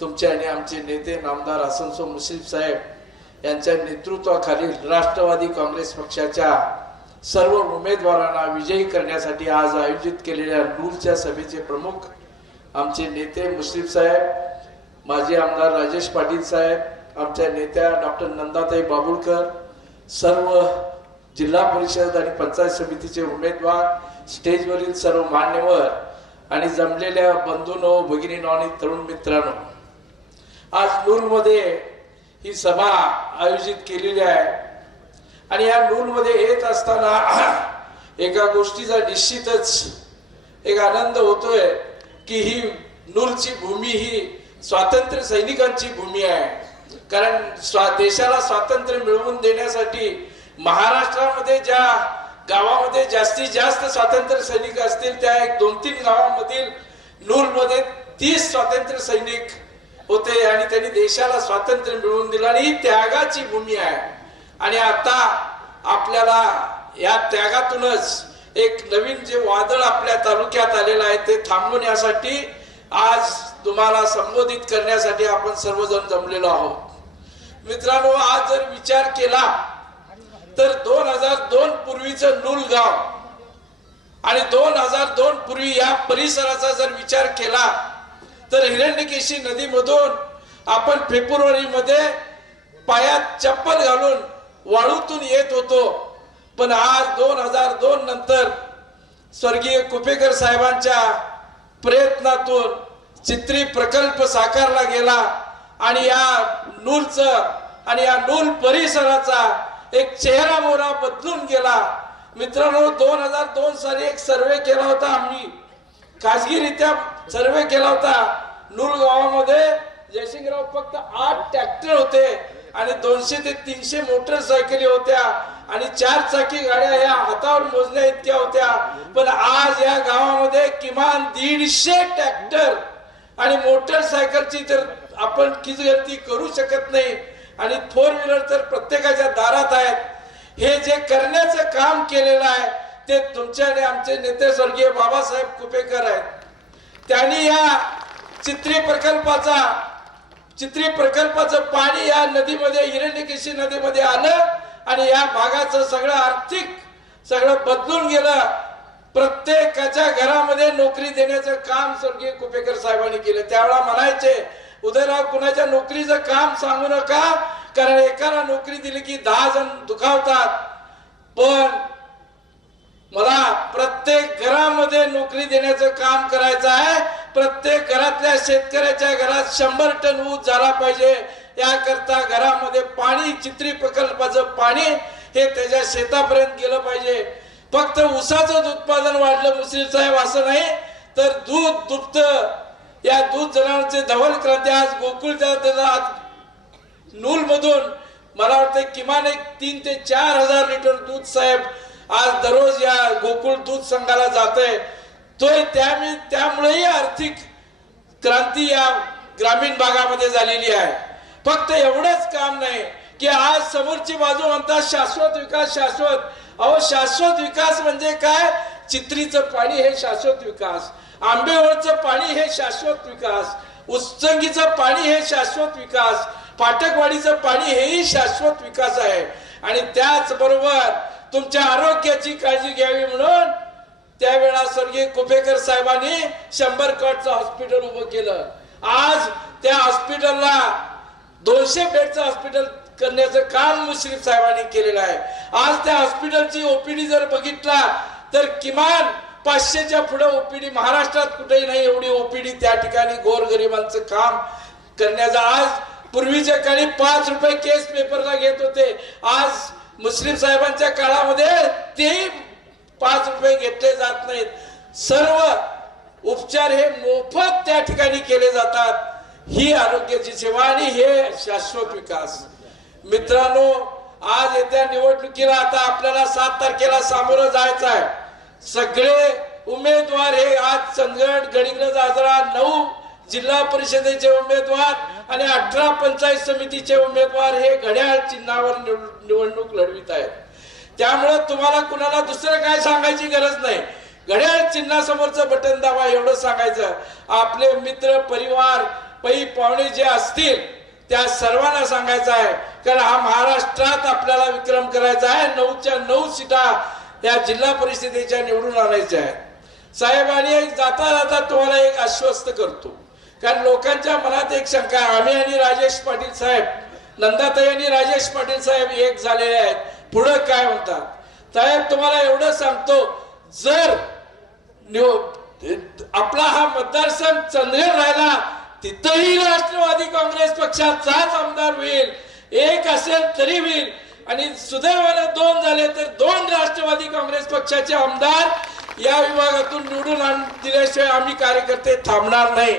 तुमचे आणि आमचे नेते नामदार आसनसोल मुश्रीफ साहेब यांच्या नेतृत्वाखालील राष्ट्रवादी काँग्रेस पक्षाच्या सर्व उमेदवारांना विजयी करण्यासाठी आज आयोजित केलेल्या नूरच्या सभेचे प्रमुख आमचे नेते मुश्रीफ साहेब, माजी आमदार राजेश पाटील साहेब, आमच्या नेत्या डॉक्टर नंदाताई बाबुळकर, सर्व जिल्हा परिषद आणि पंचायत समितीचे उमेदवार, स्टेजवरील सर्व मान्यवर आणि जमलेल्या बंधूंनो, भगिनींनो आणि तरुण मित्रांनो, आज नूरमध्ये ही सभा आयोजित केलेली आहे आणि या नूरमध्ये येत असताना एका गोष्टीचा निश्चितच एक आनंद होतोय की ही नूरची भूमी ही स्वातंत्र्य सैनिकांची भूमी आहे. कारण देशाला स्वातंत्र्य मिळवून देण्यासाठी महाराष्ट्रामध्ये ज्या गावामध्ये जास्तीत जास्त स्वातंत्र्य सैनिक असतील त्या 1-2-3 गावांमधील नूरमध्ये 30 स्वातंत्र्य सैनिक होते आणि त्यांनी देशाला स्वातंत्र्य मिळवून दिलं आणि ही त्यागाची भूमी आहे. आणि आता आपल्याला या त्यागातूनच एक नवीन जे वादळ आपल्या तालुक्यात आलेलं आहे ते थांबवण्यासाठी आज तुम्हाला संबोधित करण्यासाठी आपण सर्वजण जमलेलो आहोत. मित्रांनो, आज जर विचार केला तर 2002 पूर्वीचं नूल गाव आणि 2002 पूर्वी या परिसराचा जर विचार केला तर हिरण्यकेशी नदीमधून आपण फेब्रुवारीमध्ये पायात चप्पल घालून वाळूतून येत होतो. पण आज 2002 नंतर स्वर्गीय कुपेकर साहेबांच्या प्रयत्नातून चित्री प्रकल्प साकारला गेला आणि या नूरचं आणि या नूर परिसराचा एक चेहरा मोहरा बदलून गेला. मित्रांनो, 2002 साली एक सर्वे केला होता, आम्ही खासगीरित्या सर्वे केला होता. नूर गावामध्ये जयसिंगराव फक्त 8 ट्रॅक्टर होते आणि 200 ते 300 मोटरसायकली होत्या आणि 4 चाकी गाड्या या हातावर मोजण्या इतक्या होत्या. पण आज या गावामध्ये किमान 150 ट्रॅक्टर आणि मोटरसायकलची तर आपण किचगंती करू शकत नाही आणि 4 व्हीलर तर प्रत्येकाच्या दारात आहेत. हे जे करण्याचं काम केलेलं आहे ते तुमच्या आणि आमचे नेते स्वर्गीय बाबासाहेब कुपेकर आहेत. त्यांनी या चित्री प्रकल्पाचं पाणी या नदीमध्ये हिरण्यकेशी नदीमध्ये आलं आणि या भागाचं सगळं आर्थिक सगळं बदलून गेलं. प्रत्येकाच्या घरामध्ये नोकरी देण्याचं काम स्वर्गीय कुपेकर साहेबांनी केलं. त्यावेळेला म्हणायचे, उदयराव, कुणाच्या नोकरीचं काम सांगू नका, कारण एकाला नोकरी दिली की 10 जण दुखावतात. पण मला प्रत्येक घरामध्ये नोकरी देण्याचं काम करायचं आहे. प्रत्येक घरातल्या शेतकऱ्याच्या घरात 100 टन ऊस झाला पाहिजे. याकरता घरामध्ये पाणी, चित्री प्रकल्पाचं पाणी हे त्याच्या शेतापर्यंत गेलं पाहिजे. फक्त ऊसाचं उत्पादन वाढलं मुश्रीफ साहेब असं नाही, तर दूध दुभत या दूध जनावरांचे धवल क्रांती आज गोकुळच्या नूल मधून मला वाटतं किमान 3,000 ते 4,000 लिटर दूध साहेब आज दररोज या गोकुळ दूध संघाला जातंय. तो त्यामुळेही आर्थिक क्रांती या ग्रामीण भागामध्ये झालेली आहे. फक्त एवढंच काम नाही की आज समोरची बाजू म्हणतात शाश्वत विकास शाश्वत. अहो शाश्वत विकास म्हणजे काय? चित्रीचं पाणी हे शाश्वत विकास, आंबेवळचं पाणी हे शाश्वत विकास, उच्चंगीचं पाणी हे शाश्वत विकास, फाटकवाडीचं पाणी हेही शाश्वत विकास आहे. आणि त्याचबरोबर तुमच्या आरोग्याची काळजी घ्यावी म्हणून त्यावेळा स्वर्गीय कुपेकर साहेबांनी 100 बेडचं हॉस्पिटल उभं केलं. आज त्या हॉस्पिटलला 200 बेडचं हॉस्पिटल करण्याचं काम मुश्रीफ साहेबांनी केलेलं आहे. आज त्या हॉस्पिटलची ओपीडी जर बघितला तर किमान 500च्या पुढे ओपीडी महाराष्ट्रात कुठेही नाही एवढी ओपीडी त्या ठिकाणी गोरगरिबांचं काम करण्याचा. आज पूर्वीच्या काळी 5 रुपये केस पेपरला घेत होते, आज मुश्रीफ साहेबांच्या काळामध्ये ते 5 रुपये घेतले जात नाहीत. सर्व उपचार हे मोफत त्या ठिकाणी केले जातात. ही आरोग्याची सेवा आणि हे शाश्वत विकास. मित्रांनो, आज येत्या निवडणुकीला आता आपल्याला 7 तारखेला सामोरं जायचं आहे. सगळे उमेदवार हे आज चंदगड, गडिंग्लज, आजरा 9 जिल्हा परिषदेचे उमेदवार आणि 18 पंचायत समितीचे उमेदवार हे घड्याळ चिन्हावर निवडणूक लढवित आहेत. त्यामुळे तुम्हाला कुणाला दुसरं काय सांगायची गरज नाही. घड्याळ चिन्हासमोरचं बटन दाबा एवढं सांगायचं. आपले मित्र परिवार पै पाहुणे जे असतील त्या सर्वांना सांगायचं आहे, कारण हा महाराष्ट्रात आपल्याला विक्रम करायचा आहे. 9च्या 9 सीटा या जिल्हा परिषदेच्या निवडून आणायच्या आहेत. साहेबांनी जाता जाता तुम्हाला एक आश्वस्त करतो, कारण लोकांच्या मनात एक शंका आहे. आम्ही आणि राजेश पाटील साहेब, नंदाताई आणि राजेश पाटील साहेब एक झालेले आहेत, पुढे काय म्हणतात. साहेब तुम्हाला एवढं सांगतो, जर आपला हा मतदारसंघ चंदगड राहिला तिथंही राष्ट्रवादी काँग्रेस पक्षाचाच आमदार होईल. एक असेल तरी होईल आणि सुदैवाने 2 झाले तर 2 राष्ट्रवादी काँग्रेस पक्षाचे आमदार या विभागातून निवडून दिल्याशिवाय आम्ही कार्यकर्ते थांबणार नाही.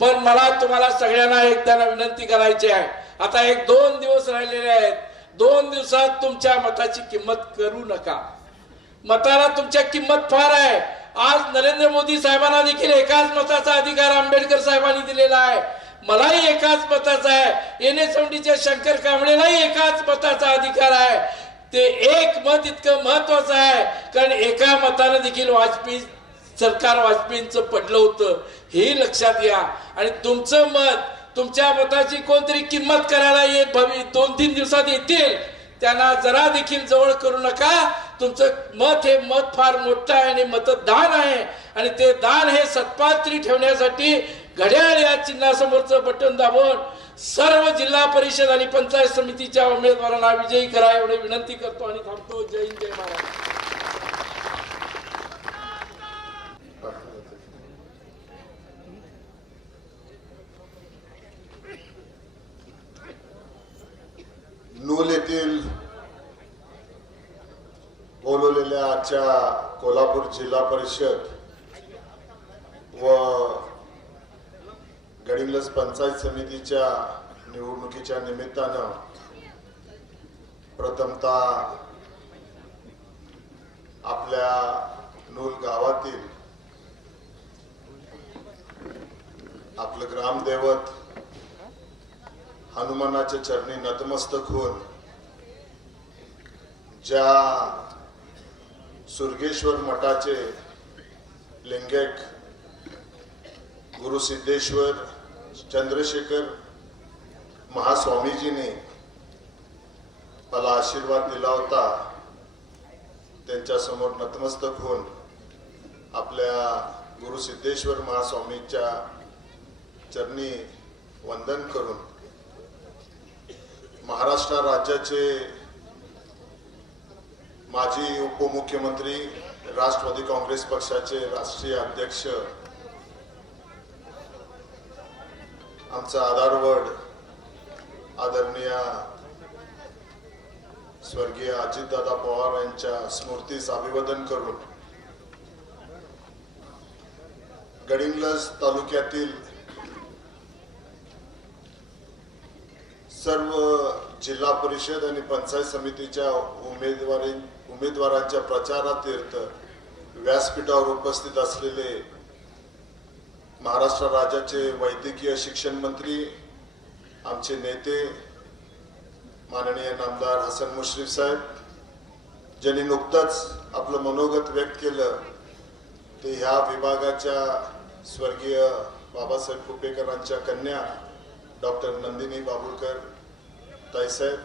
पण मला तुम्हाला सगळ्यांना एकदा विनंती करायची आहे. आता 1-2 दिवस राहिलेले आहेत. 2 दिवसात तुमच्या मताची किंमत करू नका. मताला तुमच्या किंमत फार आहे. आज नरेंद्र मोदी साहेबांना देखील एकाच मताचा अधिकार आंबेडकर साहेबांनी दिलेला आहे. मलाही एकाच मताचा आहे. NSMDच्या शंकर कांबळेलाही एकाच मताचा अधिकार आहे. ते एक मत इतकं महत्वाचं आहे, कारण एका मताने देखील वाजपेयींचं पडलं होतं, हे लक्षात घ्या. आणि तुमचं मत, तुमच्या मताची कोणतरी किंमत करायला 2-3 दिवसात येतील, त्यांना जरा देखील जवळ करू नका. तुमचं मत हे मत फार मोठं आहे आणि मतदान आहे, आणि ते दान हे सत्पात्री ठेवण्यासाठी घड्याळ या चिन्हासमोरचं बटन दाबून सर्व जिल्हा परिषद आणि पंचायत समितीच्या उमेदवारांना विजयी करा एवढी विनंती करतो आणि थांबतो. जय हिंद, जय महाराष्ट्र. नूल येथील बोलवलेल्या आजच्या कोल्हापूर जिल्हा परिषद व गडिंग्लज पंचायत समितीच्या निवडणुकीच्या निमित्तानं प्रथमतः आपल्या नूल गावातील आपलं ग्रामदैवत हनुमानाच्या चरणी नतमस्तक होऊन ज्या सुरगेश्वर मठाचे लिंगैक गुरु सिद्धेश्वर चंद्रशेखर महास्वामीजीने मला आशीर्वाद दिला होता, त्यांच्या समोर नतमस्तक होऊन आपल्या गुरु सिद्धेश्वर महास्वामींच्या चरणी वंदन करून महाराष्ट्र राज्याचे माजी उपमुख्यमंत्री, राष्ट्रवादी काँग्रेस पक्षाचे राष्ट्रीय अध्यक्ष, आमचा आधारवड आदरणीय स्वर्गीय अजितदादा पवार यांच्या स्मृतीस अभिवादन करून गडिंग्लज तालुक्यातील सर्व जिल्हा परिषद आणि पंचायत समितीच्या उमेदवारांच्या प्रचारातीर्थ व्यासपीठावर उपस्थित असलेले महाराष्ट्र राज्याचे वैद्यकीय शिक्षण मंत्री, आमचे नेते माननीय नामदार हसन मुश्रीफ साहेब, ज्यांनी नुकतंच आपलं मनोगत व्यक्त केलं, ते ह्या विभागाच्या स्वर्गीय बाबासाहेब कुपेकरांच्या कन्या डॉक्टर नंदिनी बाबुळकर ताईसाहेब,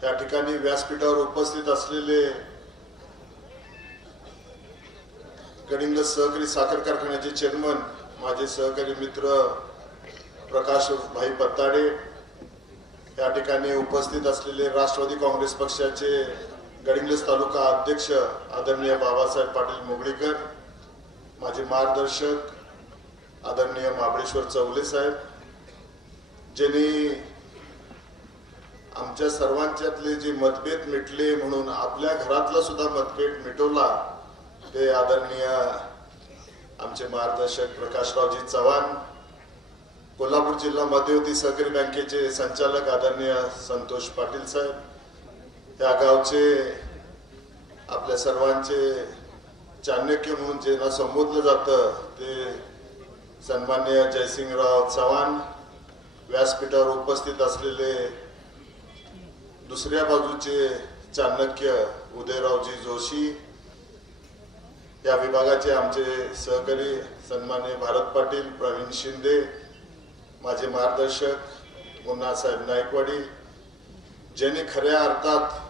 त्या ठिकाणी व्यासपीठावर उपस्थित असलेले कलिंग सहकारी साखर कारखान्याचे चेअरमन, माझे सहकारी मित्र प्रकाश भाई पत्ताडे, या ठिकाणी उपस्थित असलेले राष्ट्रवादी काँग्रेस पक्षाचे गडिंग्लज तालुका अध्यक्ष आदरणीय बाबासाहेब पाटील मुगळीकर, माझे मार्गदर्शक आदरणीय महाबळेश्वर चौले साहेब, ज्यांनी आमच्या सर्वांच्यातले जे मतभेद मिटले म्हणून आपल्या घरातला सुद्धा मतभेद मिटवला, ते आदरणीय आमचे मार्गदर्शक प्रकाशरावजी चव्हाण, कोल्हापूर जिल्हा मध्यवर्ती सहकारी बँकेचे संचालक आदरणीय संतोष पाटील साहेब, या गावचे आपल्या सर्वांचे चाणक्य म्हणून ज्यांना संबोधलं जातं ते सन्माननीय जयसिंगराव चव्हाण, व्यासपीठावर उपस्थित असलेले दुसऱ्या बाजूचे चाणक्य उदयरावजी जोशी, या विभागाचे आमचे सहकारी सन्माननीय भारत पाटील, प्रवीण शिंदे, माझे मार्गदर्शक मुन्नासाहेब नायकवाडी, ज्यांनी खऱ्या अर्थात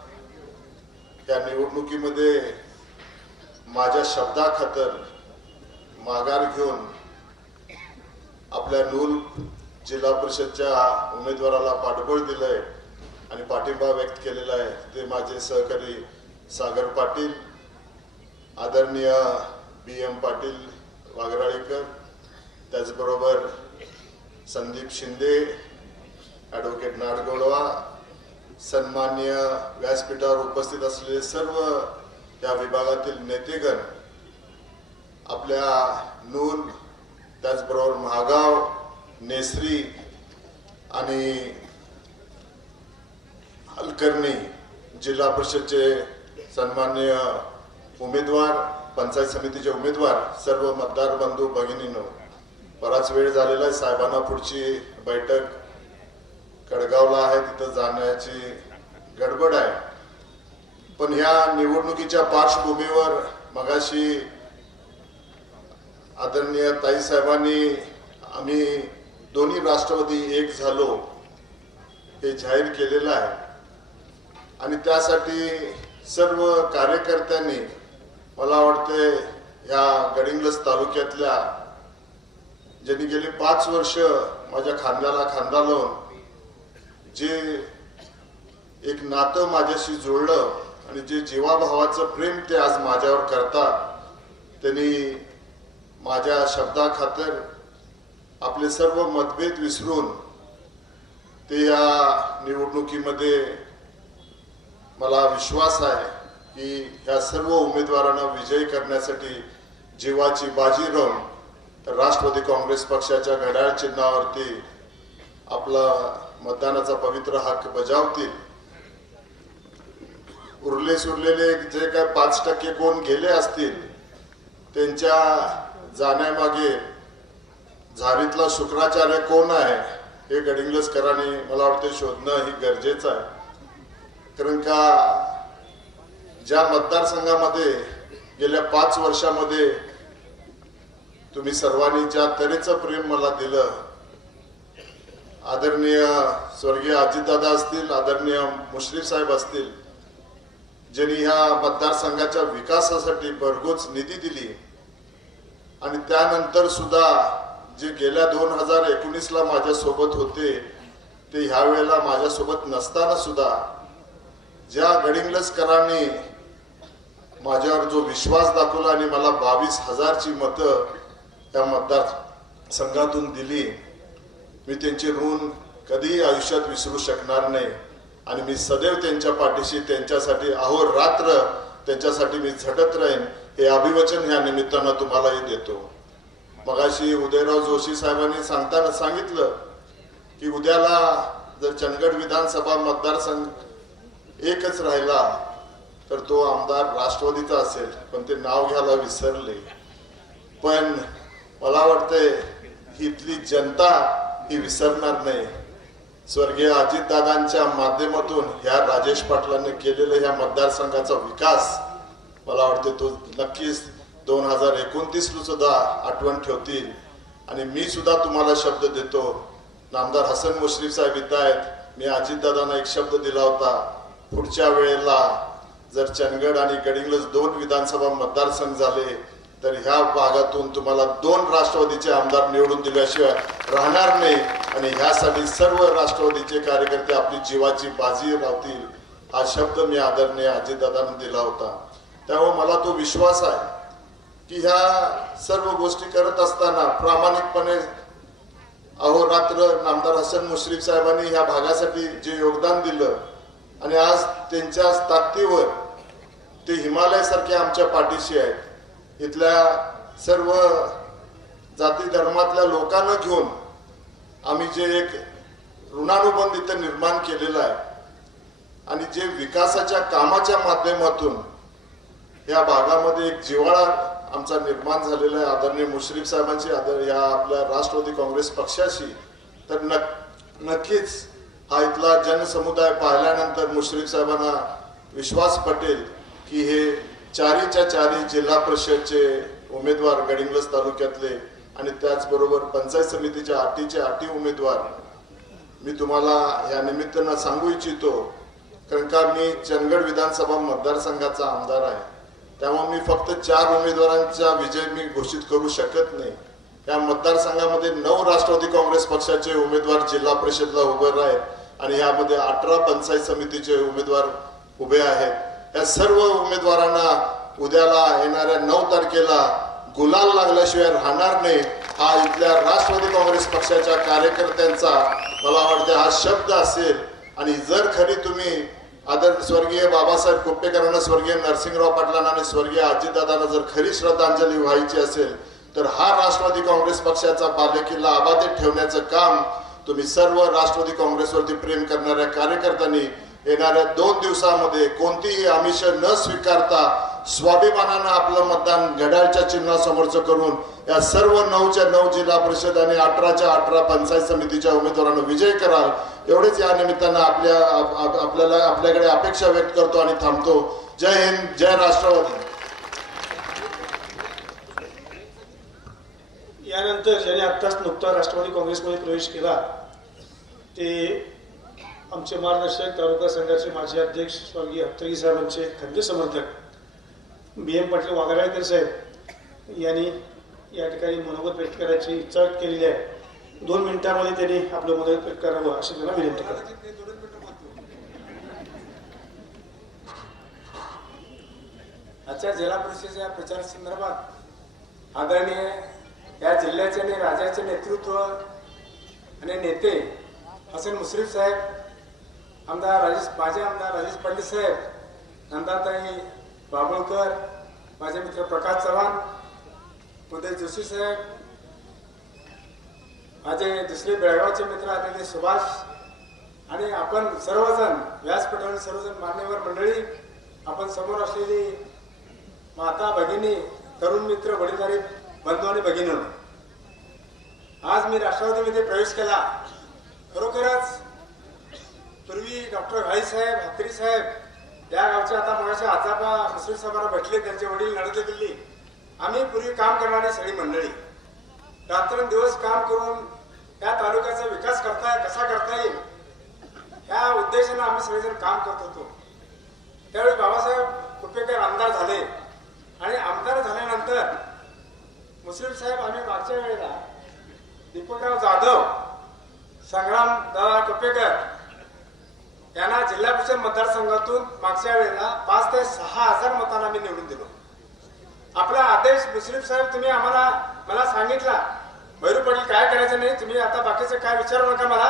या निवडणुकीमध्ये माझ्या शब्दाखातर माघार घेऊन आपल्या नूल जिल्हा परिषदच्या उमेदवाराला पाठबळ दिलंय आणि पाठिंबा व्यक्त केलेला आहे, ते माझे सहकारी सागर पाटील, आदरणीय BM पाटील वाघराळीकर, त्याचबरोबर संदीप शिंदे, ॲडव्होकेट नाडगोडवा, सन्माननीय व्यासपीठावर उपस्थित असलेले सर्व या विभागातील नेतेगण, आपल्या नूल, त्याचबरोबर महागाव, नेसरी आणि हलकर्णी जिल्हा परिषदचे सन्माननीय उमेदवार, पंचायत समितीचे उमेदवार, सर्व मतदार बंधू भगिनींनो, बराच वेळ झालेला आहे. साहेबांना पुढची बैठक कडगावला आहे, तिथं जाण्याची गडबड आहे. पण ह्या निवडणुकीच्या पार्श्वभूमीवर मगाशी आदरणीय ताई साहेबांनी आम्ही दोन्ही राष्ट्रवादी एक झालो हे जाहीर केलेलं आहे आणि त्यासाठी सर्व कार्यकर्त्यांनी, मला वाटते ह्या गडिंग्लज तालुक्यातल्या ज्यांनी गेली 5 वर्ष माझ्या खांद्याला खांदा लावून जे एक नातं माझ्याशी जोडलं आणि जे जीवाभावाचं प्रेम ते आज माझ्यावर करतात, त्यांनी माझ्या शब्दाखातर आपले सर्व मतभेद विसरून ते या निवडणुकीमध्ये, मला विश्वास आहे की ह्या सर्व उमेदवारांना विजयी करण्यासाठी जीवाची बाजी लावून राष्ट्रवादी काँग्रेस पक्षाच्या घड्याळ चिन्हावरती आपला मतदानाचा पवित्र हक्क बजावतील. उरलेले जे काय 5% कोण गेले असतील, त्यांच्या जाण्यामागे झारीतला शुक्राचार्य कोण आहे हे गडिंग्लजकरांनी मला वाटते शोधणं ही गरजेचं आहे. कारण का ज्या मतदारसंघामध्ये गेल्या 5 वर्षामध्ये तुम्ही सर्वांनी ज्या तऱ्हेचं प्रेम मला दिलं, आदरणीय स्वर्गीय अजितदादा असतील, आदरणीय मुश्रीफ साहेब असतील, ज्यांनी ह्या मतदारसंघाच्या विकासासाठी भरघोस निधी दिली आणि त्यानंतर सुद्धा जे गेल्या 2019ला माझ्यासोबत होते ते ह्या वेळेला माझ्यासोबत नसताना सुद्धा ज्या गडिंग्लजकरांनी माझ्यावर जो विश्वास दाखवला आणि मला 22,000ची मतं त्या मतदारसंघातून दिली, मी त्यांचे ऋण कधीही आयुष्यात विसरू शकणार नाही आणि मी सदैव त्यांच्या पाठीशी, त्यांच्यासाठी अहोरात्र त्यांच्यासाठी मी झटत राहीन हे अभिवचन ह्या निमित्तानं तुम्हालाही देतो. मगाशी उदयराव जोशी साहेबांनी सांगताना सांगितलं की उद्याला जर चंदगड विधानसभा मतदारसंघ एकच राहिला तर तो आमदार राष्ट्रवादीचा असेल, पण ते नाव घ्यायला विसरले. पण मला वाटतंय इथली जनता ही विसरणार नाही. स्वर्गीय अजितदादांच्या माध्यमातून ह्या राजेश पाटलांनी केलेला ह्या मतदारसंघाचा विकास मला वाटते तो नक्कीच 2029 सुद्धा आठवण ठेवतील. आणि मी सुद्धा तुम्हाला शब्द देतो, नामदार हसन मुश्रीफ साहेब इथं आहेत. मी अजितदादांना एक शब्द दिला होता, पुढच्या वेळेला जर चंदगड आणि गडिंग्लज 2 विधानसभा मतदारसंघ झाले तर ह्या भागातून तुम्हाला 2 राष्ट्रवादीचे आमदार निवडून दिल्याशिवाय राहणार नाही. आणि ह्यासाठी सर्व राष्ट्रवादीचे कार्यकर्ते आपली जीवाची बाजी लावतील, हा शब्द मी आदरणीय अजितदादांना दिला होता. त्यामुळे मला तो विश्वास आहे की ह्या सर्व गोष्टी करत असताना प्रामाणिकपणे अहोरात्र नामदार हसन मुश्रीफ साहेबांनी ह्या भागासाठी जे योगदान दिलं आणि आज त्यांच्या ताकदीवर ते हिमालयासारख्या आमच्या पाठीशी आहेत. इथल्या सर्व जाती धर्मातल्या लोकांना घेऊन आम्ही जे एक ऋणानुबंध इथं निर्माण केलेला आहे आणि जे विकासाच्या कामाच्या माध्यमातून या भागामध्ये एक जिव्हाळा आमचा निर्माण झालेला आहे आदरणीय मुश्रीफ साहेबांची या आपल्या राष्ट्रवादी काँग्रेस पक्षाशी, तर नक्कीच हा इथला जनसमुदाय पाहिल्यानंतर मुश्रीफ साहेबांना विश्वास पटेल की हे 4च्या 4 जिल्हा परिषदचे उमेदवार गडिंग्लज तालुक्यातले आणि त्याचबरोबर पंचायत समितीच्या 8चे 8 उमेदवार मी तुम्हाला या निमित्तानं सांगू इच्छितो. कारण का मी चंदगड विधानसभा मतदारसंघाचा आमदार आहे, त्यामुळे मी फक्त 4 उमेदवारांचा विजय मी घोषित करू शकत नाही. या मतदारसंघामध्ये 9 राष्ट्रवादी काँग्रेस पक्षाचे उमेदवार जिल्हा परिषदला उभे आहेत आणि यामध्ये 18 पंचायत समितीचे उमेदवार उभे आहेत. या सर्व उमेदवारांना उद्याला येणाऱ्या 9 तारखेला गुलाल लागल्याशिवाय राहणार नाही, हा इथल्या राष्ट्रवादी काँग्रेस पक्षाच्या कार्यकर्त्यांचा मला वाटतं हा शब्द असेल. आणि जर खरी तुम्ही स्वर्गीय बाबासाहेब कुप्पेकरांना, स्वर्गीय नरसिंहराव पाटलांना आणि स्वर्गीय अजितदादांना जर खरी श्रद्धांजली व्हायची असेल तर हा राष्ट्रवादी काँग्रेस पक्षाचा बालेकिल्ला अबाधित ठेवण्याचं काम तुम्ही सर्व राष्ट्रवादी काँग्रेसवरती प्रेम करणाऱ्या कार्यकर्त्यांनी येणाऱ्या 2 दिवसामध्ये कोणतीही आमिष न स्वीकारता स्वाभिमानानं आपलं मतदान घड्याळच्या चिन्हासमोरचं करून या सर्व 9च्या 9 जिल्हा परिषद आणि 18च्या 18 पंचायत समितीच्या उमेदवारांना विजय कराल, एवढेच या निमित्तानं आपल्याकडे अपेक्षा व्यक्त करतो आणि थांबतो. जय हिंद, जय राष्ट्रवादी. यानंतर ज्याने आत्ताच नुकता राष्ट्रवादी काँग्रेसमध्ये प्रवेश केला ते आमचे मार्गदर्शक तालुका संघाचे माजी अध्यक्ष स्वर्गीय हत्तगी साहेबांचे खंदे समर्थक BM पाटील वाघाळकर साहेब यांनी या ठिकाणी मनोगत व्यक्त करायची इच्छा व्यक्त केलेली आहे. 2 मिनिटांमध्ये त्यांनी आपलं मनोगत व्यक्त करावं अशी त्यांना विनंती करतो. आजच्या जिल्हा परिषदेच्या प्रचार संदर्भात आदरणीय या जिल्ह्याचे आणि राज्याचे नेतृत्व आणि नेते हसन मुश्रीफ साहेब, माजी आमदार राजेश पाटील साहेब, नंदाताई बाबुळकर, माझे मित्र प्रकाश चव्हाण, उदय जोशी साहेब, माझे दुसरे बेळगावचे मित्र आलेले सुभाष आणि आपण सर्वजण व्यासपीठावर सर्वजण मान्यवर मंडळी, आपण समोर असलेली माता भगिनी, तरुण मित्र, वडीलधारी बंधू आणि भगिनी, आज मी राष्ट्रवादीमध्ये प्रवेश केला. खरोखरच पूर्वी डॉक्टर घाई साहेब, हत्तरी साहेब या गावचे आता मगाशी आजाबा मुश्रीफ साहेबांना भेटले, त्यांचे वडील नडते दिल्ली. आम्ही पूर्वी काम करणारी सगळी मंडळी रात्रंदिवस काम करून या तालुक्याचा विकास कसा करता येईल या उद्देशाने आम्ही सगळेजण काम करत होतो. त्यावेळी बाबासाहेब कुप्पेकर आमदार झाले आणि आमदार झाल्यानंतर मुश्रीफ साहेब आम्ही मागच्या वेळेला दीपकराव जाधव, संग्राम दादा कुप्पेकर यांना जिल्हा परिषद मतदारसंघातून मागच्या वेळेला 5 ते 6 हजार मतांना आम्ही निवडून दिलो. आपला आदेश मुश्रीफ साहेब तुम्ही मला सांगितला, भैरू पाटील काय करायचं नाही, तुम्ही आता बाकीचं काय विचारू नका मला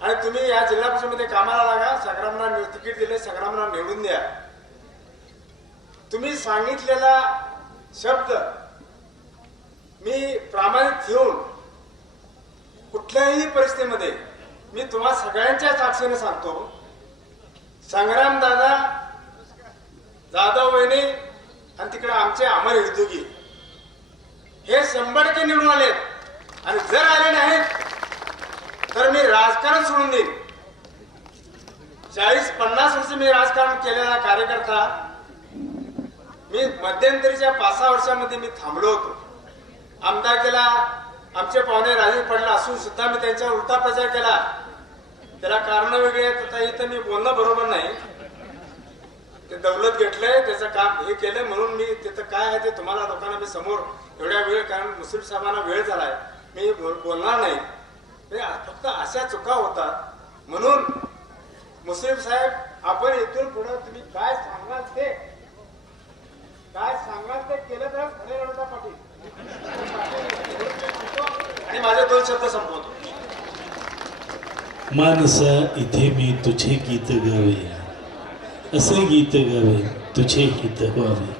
आणि तुम्ही या जिल्हा परिषदेमध्ये कामाला लागा, संग्रामला तिकीट दिले, संग्रामला निवडून द्या. तुम्ही सांगितलेला शब्द मी प्रामाणिक ठेवून कुठल्याही परिस्थितीमध्ये मी तुम्हा सगळ्यांच्या साक्षीने सांगतो, संग्राम दादा, जाधव वहिनी आणि तिकडे आमचे अमर हिरदुगी हे 100% निवडून आलेत आणि जर आले नाहीत तर मी राजकारण सोडून देईन. 40-50 वर्ष मी राजकारण केलेला कार्यकर्ता. मी मध्यंतरीच्या 5-6 वर्षामध्ये मी थांबलो होतो. आमदार केला, आमचे पाहुणे राजे पडला असून सुद्धा मी त्यांच्यावर उलटा प्रचार केला. त्याला कारण वेगळी आहेत. आता इथं मी बोलणं बरोबर नाही. ते दौलत घेतलंय, त्याचं काम हे केलंय म्हणून मी तिथं काय आहे ते तुम्हाला लोकांना मी समोर एवढ्या वेळ, कारण मुस्लिम साहेबांना वेळ झालाय, मी बोलणार नाही. फक्त अशा चुका होतात म्हणून मुस्लिम साहेब, आपण इथून पुढे तुम्ही काय सांगाल ते केलं तर खरे रडता पाटील. आणि माझे 2 शब्द संपवतो. मानसा इथे मी तुझे गीत गावे, असे गीत गावे तुझे हित व्हावे.